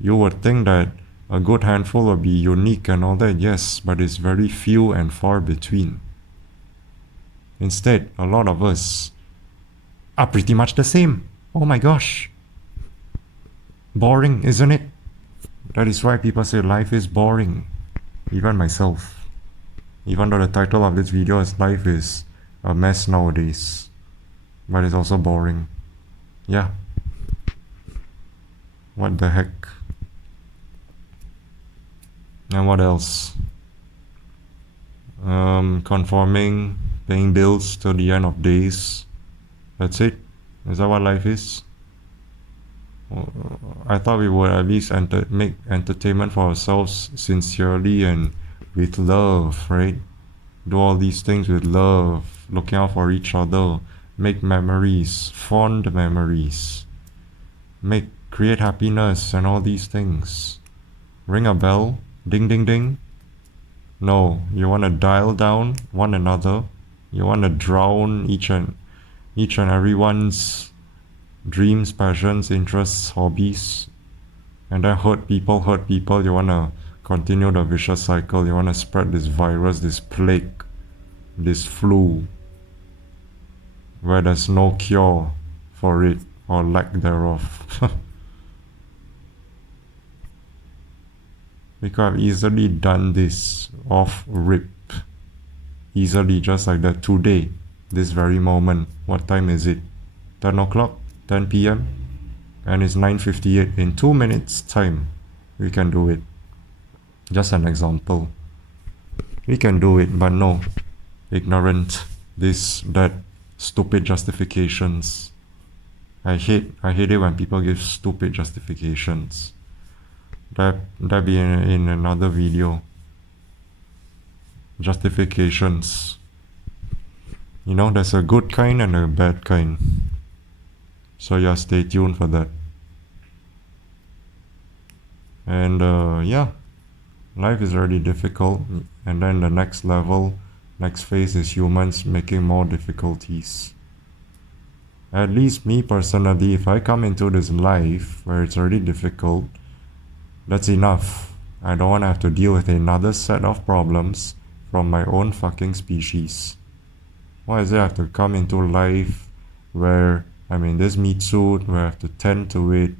You would think that a good handful would be unique and all that, yes, but it's very few and far between. Instead, a lot of us are pretty much the same. Oh my gosh. Boring, isn't it? That is why people say life is boring. Even myself. Even though the title of this video is Life is a Mess Nowadays. But it's also boring. Yeah. What the heck? And what else? conforming, paying bills till the end of days. That's it. Is that what life is? I thought we would at least make entertainment for ourselves sincerely and with love, right? Do all these things with love, looking out for each other, make memories, fond memories, create happiness and all these things. Ring a bell, ding ding ding. No, you want to dial down one another. You want to drown each and everyone's dreams, passions, interests, hobbies, and then hurt people. You want to continue the vicious cycle. You want to spread this virus, this plague, this flu, where there's no cure for it or lack thereof. We could have easily done this off rip. Easily, just like that, today, this very moment. What time is it? 10 o'clock? 10 p.m.? And it's 9:58. In 2 minutes time, we can do it. Just an example. We can do it, but no. Ignorant. This, that, stupid justifications. I hate it when people give stupid justifications. That be in another video. Justifications. You know, there's a good kind and a bad kind. So yeah, stay tuned for that. And yeah, life is already difficult, and then the next level, next phase is humans making more difficulties. At least me personally, if I come into this life where it's already difficult, that's enough. I don't want to have to deal with another set of problems from my own fucking species. Why does it have to come into life where I'm in this meat suit, where I have to tend to it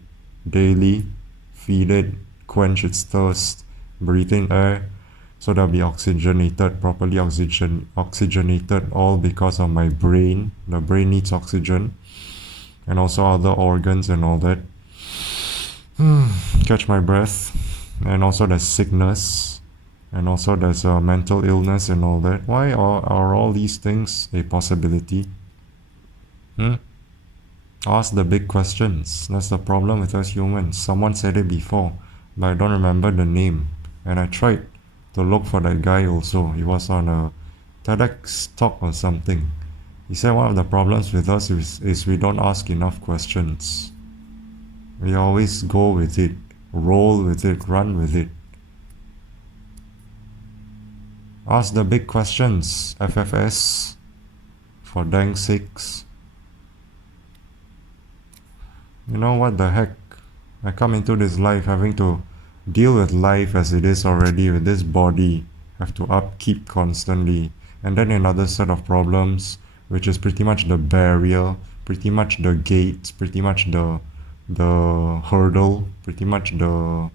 daily, feed it, quench its thirst, breathe in air, so that'll be oxygenated, properly oxygenated, all because of my brain. The brain needs oxygen, and also other organs and all that. Catch my breath. And also there's sickness, and also there's mental illness and all that. Why are all these things a possibility? Ask the big questions. That's the problem with us humans. Someone said it before, but I don't remember the name. And I tried to look for that guy also. He was on a TEDx talk or something. He said one of the problems with us is we don't ask enough questions. We always go with it, roll with it, run with it. Ask the big questions, FFS, for dang sakes. You know what the heck? I come into this life having to deal with life as it is already with this body, have to upkeep constantly, and then another set of problems, which is pretty much the barrier, pretty much the gate, pretty much the hurdle, pretty much the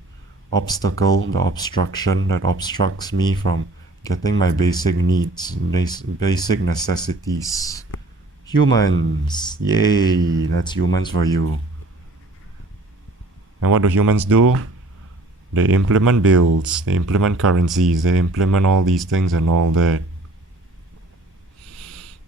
obstacle, the obstruction that obstructs me from getting my basic needs, basic necessities. Humans! Yay! That's humans for you. And what do humans do? They implement bills, they implement currencies, they implement all these things and all that.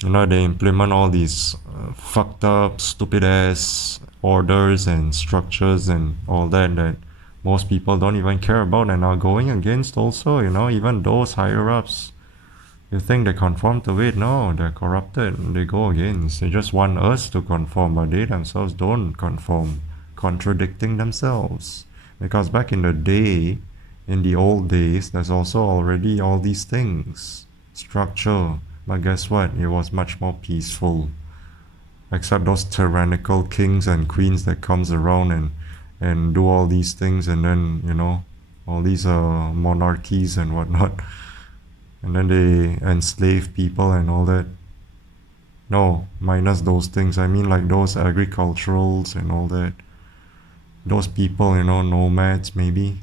You know, they implement all these fucked up, stupid ass orders and structures and all that most people don't even care about and are going against also, you know, even those higher ups. You think they conform to it? No, they're corrupted. They go against. They just want us to conform, but they themselves don't conform, contradicting themselves. Because back in the day, in the old days, there's also already all these things. Structure. But guess what? It was much more peaceful. Except those tyrannical kings and queens that comes around and do all these things, and then, you know, all these monarchies and whatnot. And then they enslave people and all that. No, minus those things. I mean like those agriculturals and all that. Those people, you know, nomads maybe.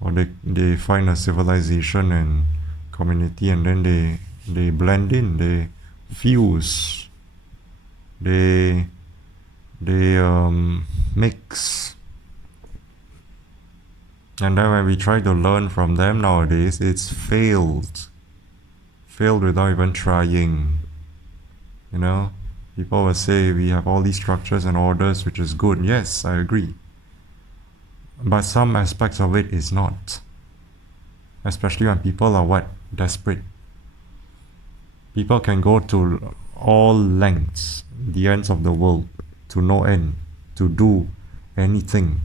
Or they find a civilization and community, and then they blend in, they fuse, they mix. And then when we try to learn from them nowadays, it's failed. failed without even trying. You know, people will say we have all these structures and orders, which is good. Yes, I agree. But some aspects of it is not. Especially when people are what? Desperate. People can go to all lengths, the ends of the world, to no end, to do anything,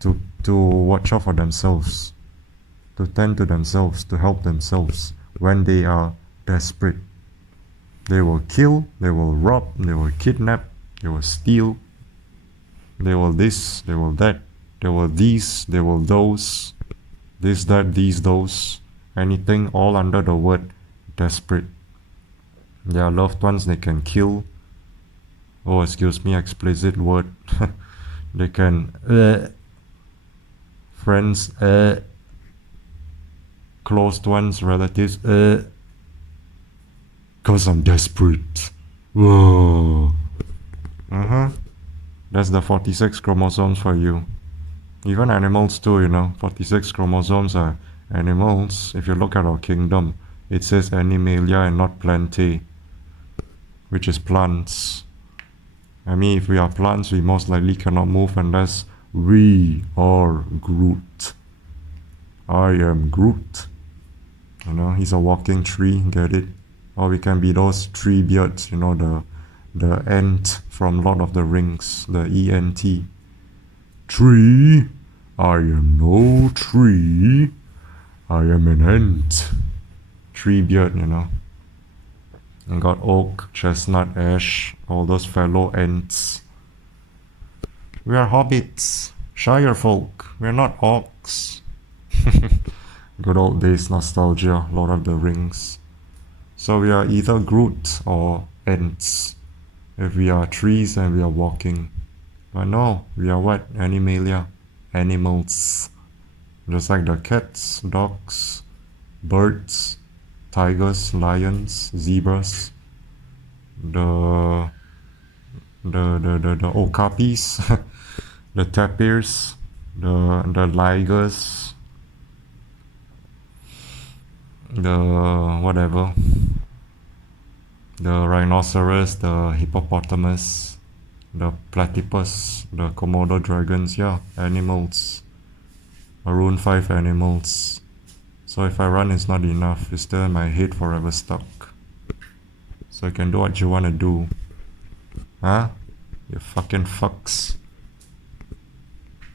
to watch out for themselves, to tend to themselves, to help themselves when they are desperate. They will kill, they will rob, they will kidnap, they will steal, they will this, they will that, they will these, they will those, this, that, these, those, anything, all under the word desperate. Their loved ones they can kill. Oh, excuse me, explicit word. They can friends, closed ones, relatives, cause I'm desperate. Whoa. That's the 46 chromosomes for you. Even animals too, you know. 46 chromosomes are animals. If you look at our kingdom, it says Animalia and not Plantae, which is plants. I mean, if we are plants, we most likely cannot move unless we are Groot. I am Groot. You know, he's a walking tree, get it? Or we can be those tree beards, you know, the ent from Lord of the Rings, the E-N-T. Tree, I am no tree, I am an ant. Tree beard, you know. And got oak, chestnut, ash, all those fellow ants. We are hobbits, shire folk, we are not orcs. Good old days nostalgia, Lord of the Rings. So we are either Groot or ants. If we are trees and we are walking. But no, we are what? Animalia. Animals. Just like the cats, dogs, birds, tigers, lions, zebras, the okapis, the tapirs, the ligers, the whatever, the rhinoceros, the hippopotamus, the platypus, the Komodo dragons, yeah, animals. Maroon 5 animals. So if I run it's not enough, it's still in my head forever stuck. So I can do what you wanna do. Huh? You fucking fucks.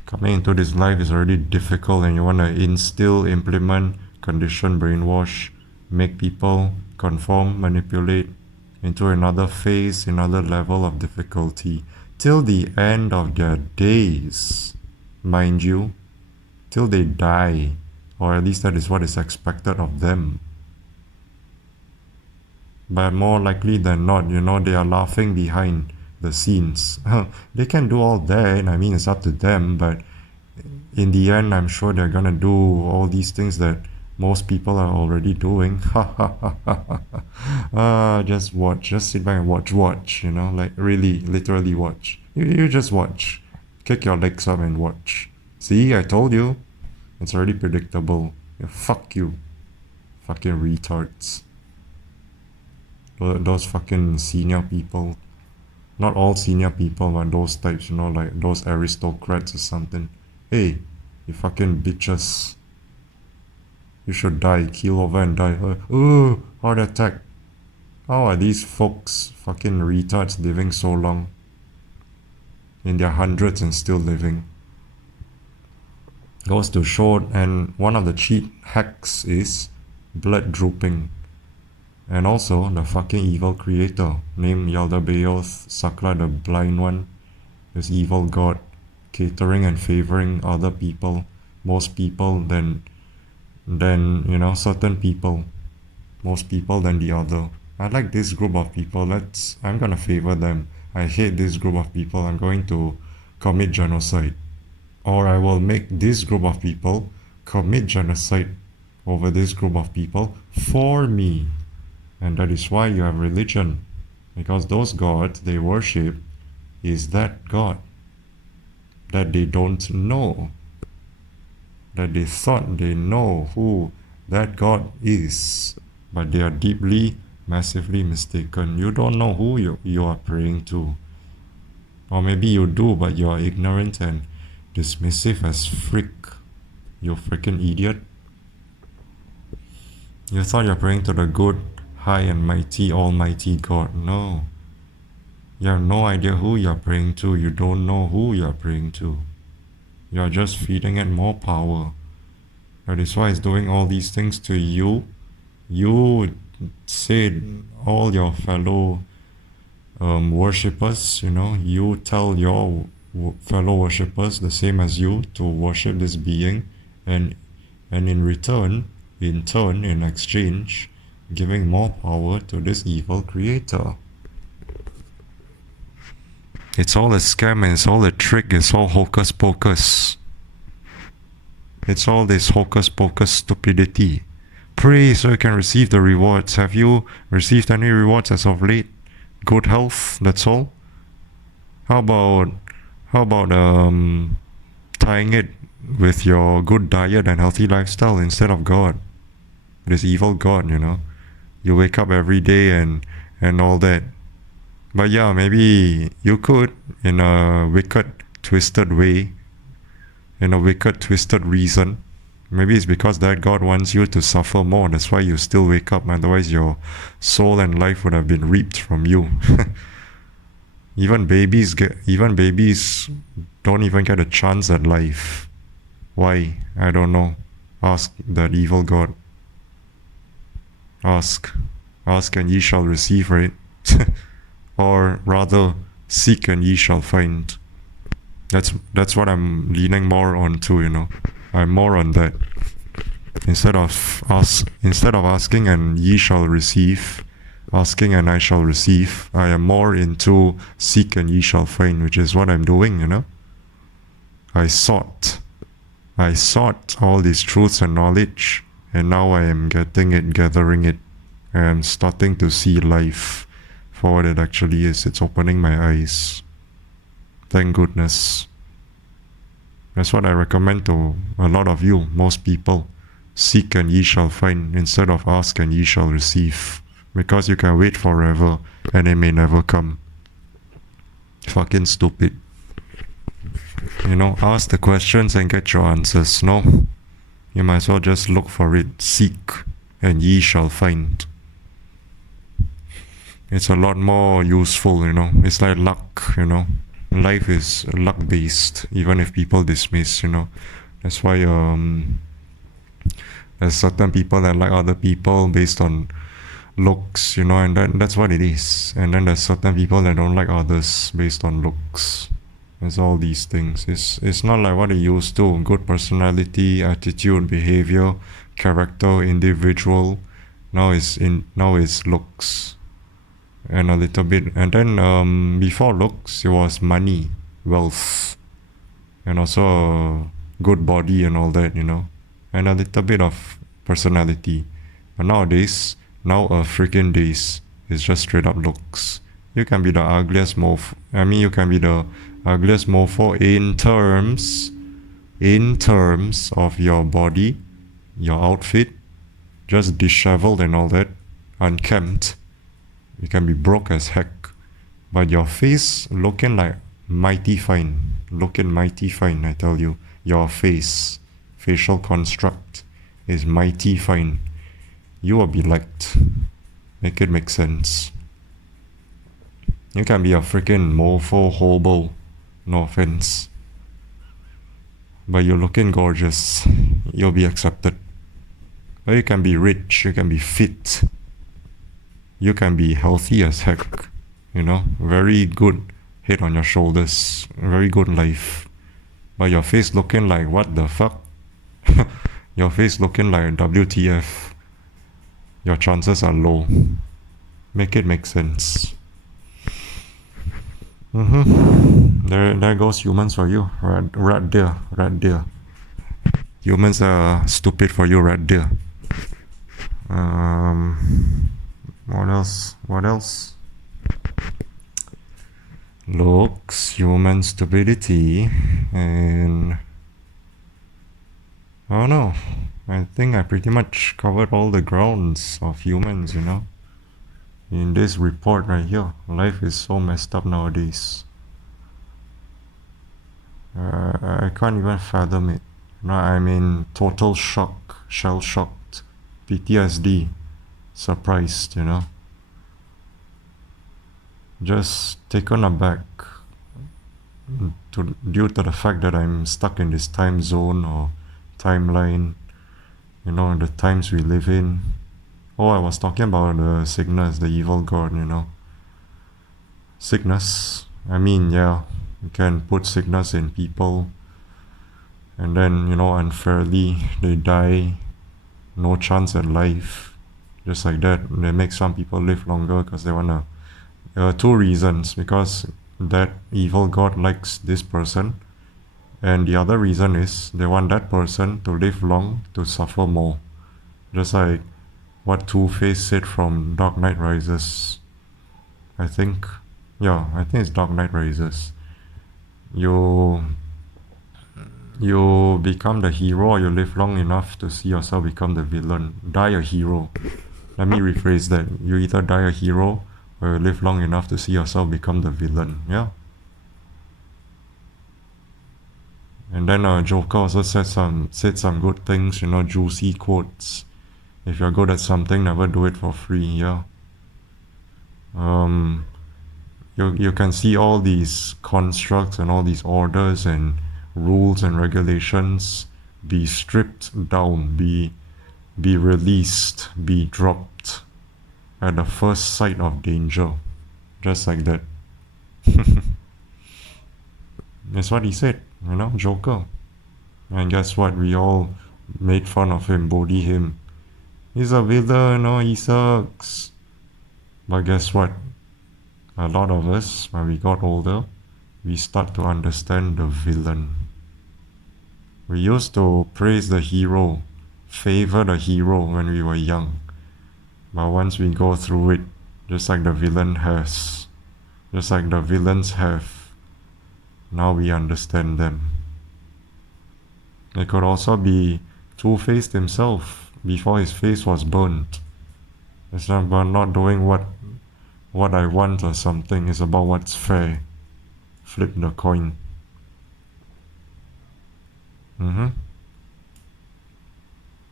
Coming into this life is already difficult and you wanna instill, implement, condition, brainwash, make people conform, manipulate into another phase, another level of difficulty, till the end of their days, mind you, till they die, or at least that is what is expected of them. But more likely than not, you know, they are laughing behind the scenes. They can do all that, I mean, it's up to them, but in the end, I'm sure they're gonna do all these things that most people are already doing. Just watch, just sit back and watch, you know, like really, literally watch. You just watch. Kick your legs up and watch. See, I told you. It's already predictable. Yeah, fuck you. Fucking retards. Those fucking senior people. Not all senior people, but those types, you know, like those aristocrats or something. Hey, you fucking bitches. You should die, keel over and die. Heart attack. How are these folks, fucking retards, living so long? In their hundreds and still living. Goes to show, and one of the cheat hacks is blood drooping. And also, the fucking evil creator, named Yaldabaoth, Sakra the Blind One, this evil god, catering and favoring other people, most people than you know, certain people, most people than the other. I like this group of people, I'm gonna favor them. I hate this group of people, I'm going to commit genocide. Or I will make this group of people commit genocide over this group of people for me. And that is why you have religion. Because those gods they worship is that God that they don't know. That they thought they know who that God is. but they are deeply, massively mistaken. You don't know who you are praying to. Or maybe you do, but you are ignorant and dismissive as frick. You freaking idiot. You thought you're praying to the good, high and mighty, almighty God. No. You have no idea who you're praying to. You don't know who you're praying to. You're just feeding it more power. That is why it's doing all these things to you. You said all your fellow worshippers, you tell your fellow worshippers the same as you to worship this being, and in return, in exchange, giving more power to this evil creator. It's all a scam and it's all a trick, it's all hocus pocus. It's all this hocus pocus stupidity. Pray so you can receive the rewards. Have you received any rewards as of late? Good health, that's all. How about tying it with your good diet and healthy lifestyle instead of God? This evil God, You wake up every day and all that. But yeah, maybe you could, in a wicked, twisted way, in a wicked, twisted reason. Maybe it's because that God wants you to suffer more. That's why you still wake up. Otherwise, your soul and life would have been reaped from you. Even babies don't even get a chance at life. Why? I don't know. Ask that evil God. Ask and ye shall receive, right? Or rather, seek and ye shall find. That's what I'm leaning more on to, I'm more on that. Instead of asking and ye shall receive, asking and I shall receive, I am more into seek and ye shall find, which is what I'm doing, I sought all these truths and knowledge, and now I am gathering it, and I'm starting to see life for what it actually is. It's opening my eyes. Thank goodness. That's what I recommend to a lot of you, most people. Seek and ye shall find instead of ask and ye shall receive. Because you can wait forever and it may never come. Fucking stupid. Ask the questions and get your answers. No. You might as well just look for it. Seek and ye shall find. It's a lot more useful, It's like luck, Life is luck based, even if people dismiss, That's why there's certain people that like other people based on looks, and that's what it is. And then there's certain people that don't like others based on looks. There's all these things. It's not like what it used to. Good personality, attitude, behavior, character, individual. Now it's looks. And a little bit, and then before looks, it was money, wealth, and also a good body and all that, and a little bit of personality. But nowadays, now a freaking days, it's just straight up looks. You can be the ugliest mofo. You can be the ugliest mofo in terms of your body, your outfit, just disheveled and all that, unkempt. You can be broke as heck, but your face looking like mighty fine. I tell you. Your facial construct is mighty fine. You will be liked. Make it make sense. You can be a freaking mofo hobo. No offense. But you're looking gorgeous. You'll be accepted. Or you can be rich. You can be fit. You can be healthy as heck, very good head on your shoulders, very good life. But your face looking like what the fuck? Your face looking like WTF. Your chances are low. Make it make sense. There goes humans for you, right there. Humans are stupid for you, right there. What else? Looks, human stupidity, and I don't know. I think I pretty much covered all the grounds of humans, in this report right here. Life is so messed up nowadays. I can't even fathom it. I'm in total shock, shell-shocked, PTSD, surprised, just taken aback due to the fact that I'm stuck in this time zone or timeline, the times we live in. Oh, I was talking about the sickness, the evil god, Sickness. I mean, yeah, you can put sickness in people, and then, unfairly, they die, no chance at life. Just like that, they make some people live longer because they want to. There are two reasons. Because that evil god likes this person, and the other reason is they want that person to live long to suffer more. Just like what Two-Face said from Dark Knight Rises. I think it's Dark Knight Rises. You become the hero, or you live long enough to see yourself become the villain. Die a hero. Let me rephrase that. You either die a hero, or you live long enough to see yourself become the villain. Yeah. And then Joker also said some good things, juicy quotes. If you're good at something, never do it for free. Yeah. You can see all these constructs and all these orders and rules and regulations be stripped down, be released, be dropped at the first sight of danger. Just like that. That's what he said, Joker. And guess what? We all made fun of him, bully him. He's a villain, he sucks. But guess what? A lot of us, when we got older, we start to understand the villain. We used to praise the hero, favor the hero when we were young. But once we go through it, just like the villain has, just like the villains have, now we understand them. It could also be Two-Faced himself before his face was burnt. It's not about not doing what I want or something. It's about what's fair. Flip the coin.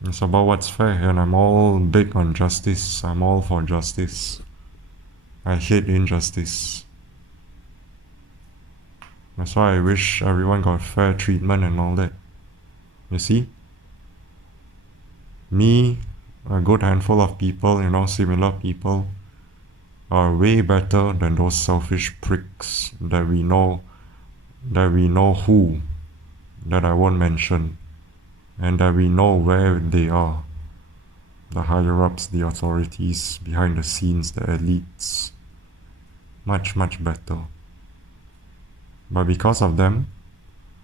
It's about what's fair, and I'm all big on justice. I'm all for justice. I hate injustice. That's why I wish everyone got fair treatment and all that. You see? Me, a good handful of people, similar people, are way better than those selfish pricks that we know who, that I won't mention, and that we know where they are. The higher-ups, the authorities, behind the scenes, the elites. Much, much better. But because of them,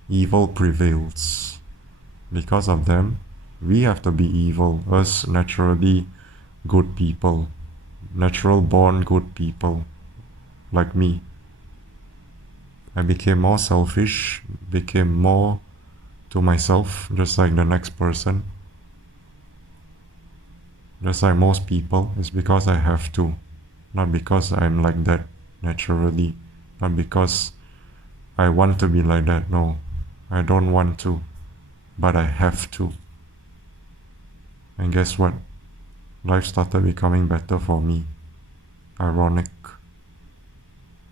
evil prevails. Because of them, we have to be evil, us naturally good people. Natural born good people, like me. I became more selfish, became more to myself, just like the next person. Just like most people, it's because I have to. Not because I'm like that naturally. Not because I want to be like that. No, I don't want to. But I have to. And guess what? Life started becoming better for me. Ironic.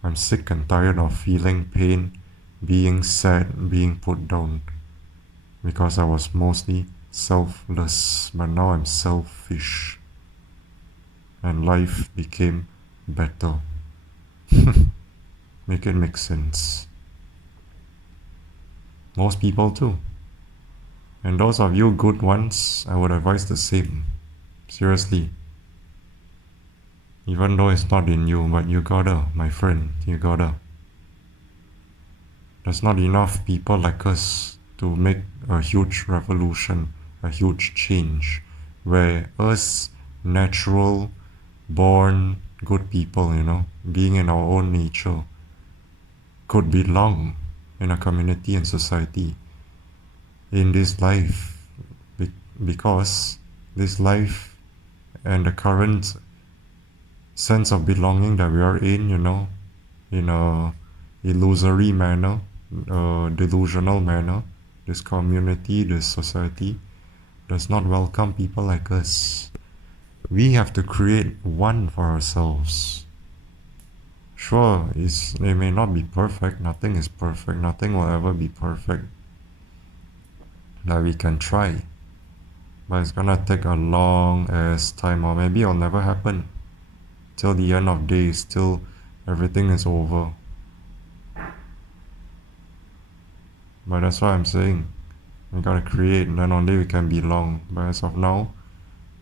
I'm sick and tired of feeling pain, being sad, being put down. Because I was mostly selfless, but now I'm selfish. And life became better. Make it make sense. Most people too. And those of you good ones, I would advise the same. Seriously. Even though it's not in you, but you gotta, my friend, you gotta. There's not enough people like us to make a huge revolution, a huge change, where us natural, born, good people, being in our own nature, could belong in a community and society. In this life, because this life and the current sense of belonging that we are in, in a illusory manner, a delusional manner, this community, this society does not welcome people like us. We have to create one for ourselves. Sure, it may not be perfect, nothing is perfect, nothing will ever be perfect that we can try. But it's gonna take a long ass time, or maybe it'll never happen. Till the end of days, till everything is over. But that's what I'm saying. We gotta create, and then only we can belong. But as of now,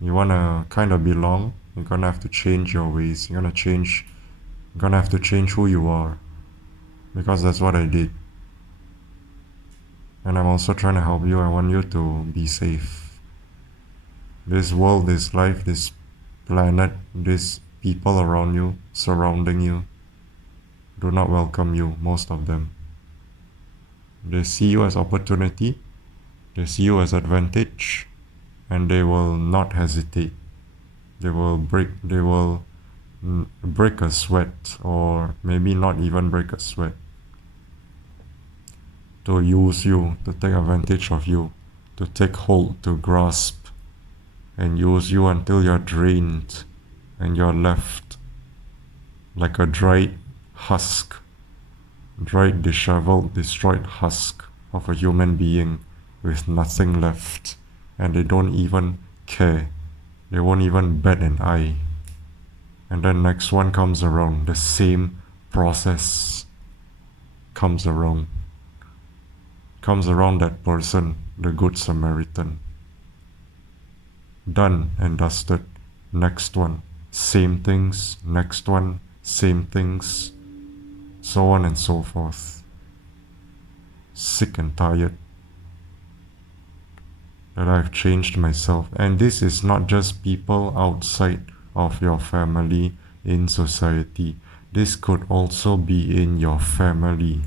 you wanna kind of belong, you're gonna have to change your ways. You're gonna have to change who you are. Because that's what I did. And I'm also trying to help you. I want you to be safe. This world, this life, this planet, these people around you, surrounding you, do not welcome you, most of them. They see you as opportunity, they see you as advantage, and they will not hesitate. They will break a sweat, or maybe not even break a sweat, to use you, to take advantage of you, to take hold, to grasp, and use you until you're drained and you're left like a dried husk, dried, disheveled, destroyed husk of a human being with nothing left, and they don't even care. They won't even bat an eye. And then next one comes around, the same process comes around that person, the Good Samaritan. Done and dusted. Next one, same things. Next one, same things. So on and so forth. Sick and tired that I've changed myself. And this is not just people outside of your family, in society. This could also be in your family.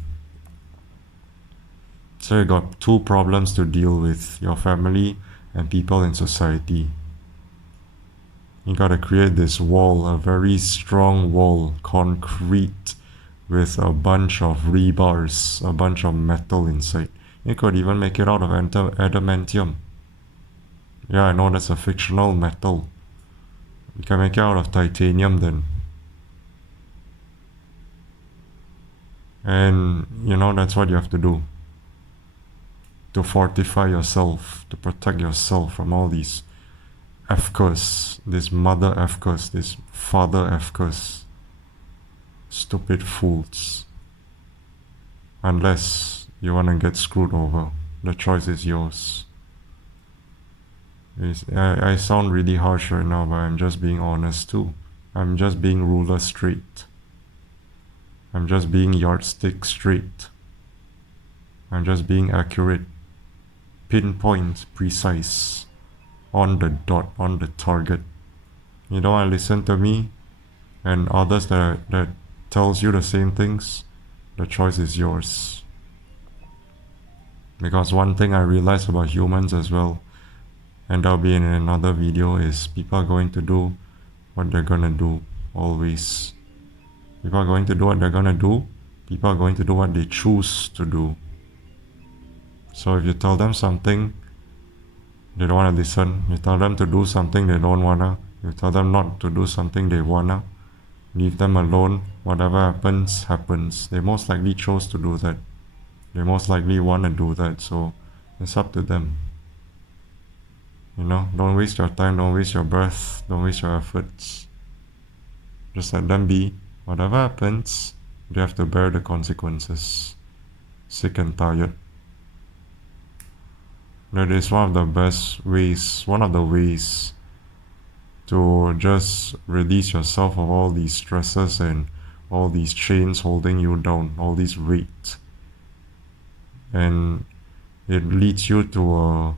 So you got two problems to deal with, your family and people in society. You gotta create this wall, a very strong wall, concrete, with a bunch of rebars, a bunch of metal inside. You could even make it out of adamantium. Yeah, I know that's a fictional metal. You can make it out of titanium then. And that's what you have to do. To fortify yourself, to protect yourself from all these F-curse, this mother F-curse, this father F-curse. Stupid fools. Unless you want to get screwed over, the choice is yours. I sound really harsh right now, but I'm just being honest too. I'm just being ruler straight. I'm just being yardstick straight. I'm just being accurate, pinpoint, precise, on the dot, on the target. You don't want to listen to me and others that tells you the same things, the choice is yours. Because one thing I realized about humans as well, and that'll be in another video, is people are going to do what they're gonna do, always. People are going to do what they're gonna do. People are going to do what they choose to do. So if you tell them something, they don't wanna listen. You tell them to do something they don't wanna. You tell them not to do something they wanna. Leave them alone. Whatever happens, happens. They most likely chose to do that. They most likely wanna do that, so it's up to them. Don't waste your time, don't waste your breath, don't waste your efforts. Just let them be. Whatever happens, they have to bear the consequences. Sick and tired. That is one of the best ways, one of the ways to just release yourself of all these stresses and all these chains holding you down, all these weight. And it leads you to a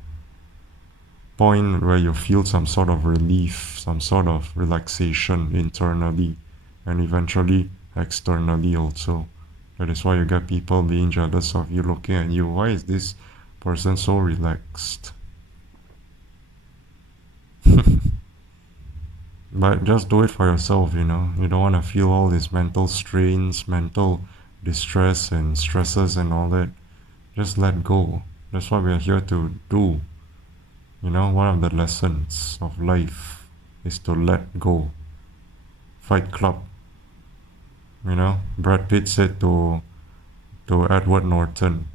point where you feel some sort of relief, some sort of relaxation internally, and eventually externally also. That is why you get people being jealous of you, looking at you. Why is this person so relaxed? But just do it for yourself, you know. You don't want to feel all these mental strains, mental distress and stresses and all that. Just let go. That's what we are here to do. You know, one of the lessons of life is to let go. Fight Club. You know, Brad Pitt said to Edward Norton,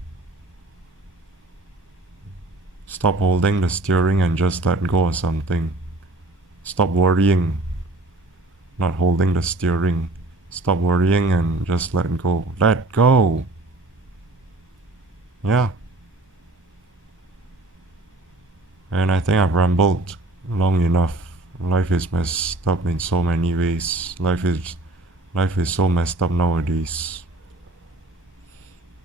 stop holding the steering and just let go of something. Stop worrying, not holding the steering. Stop worrying and just let go. Let go! Yeah. And I think I've rambled long enough. Life is messed up in so many ways. Life is so messed up nowadays.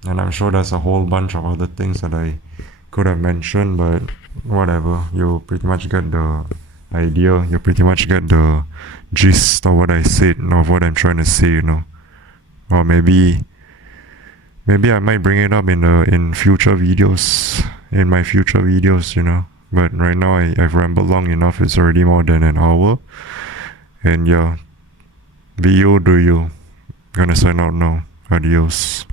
And I'm sure there's a whole bunch of other things that I could have mentioned, but whatever. You pretty much get the idea. You pretty much get the gist of what I said, of what I'm trying to say, you know. Or maybe I might bring it up in future videos, in my future videos, you know. But right now I've rambled long enough. It's already more than an hour. And yeah, be you, do you. Gonna sign out now. Adios.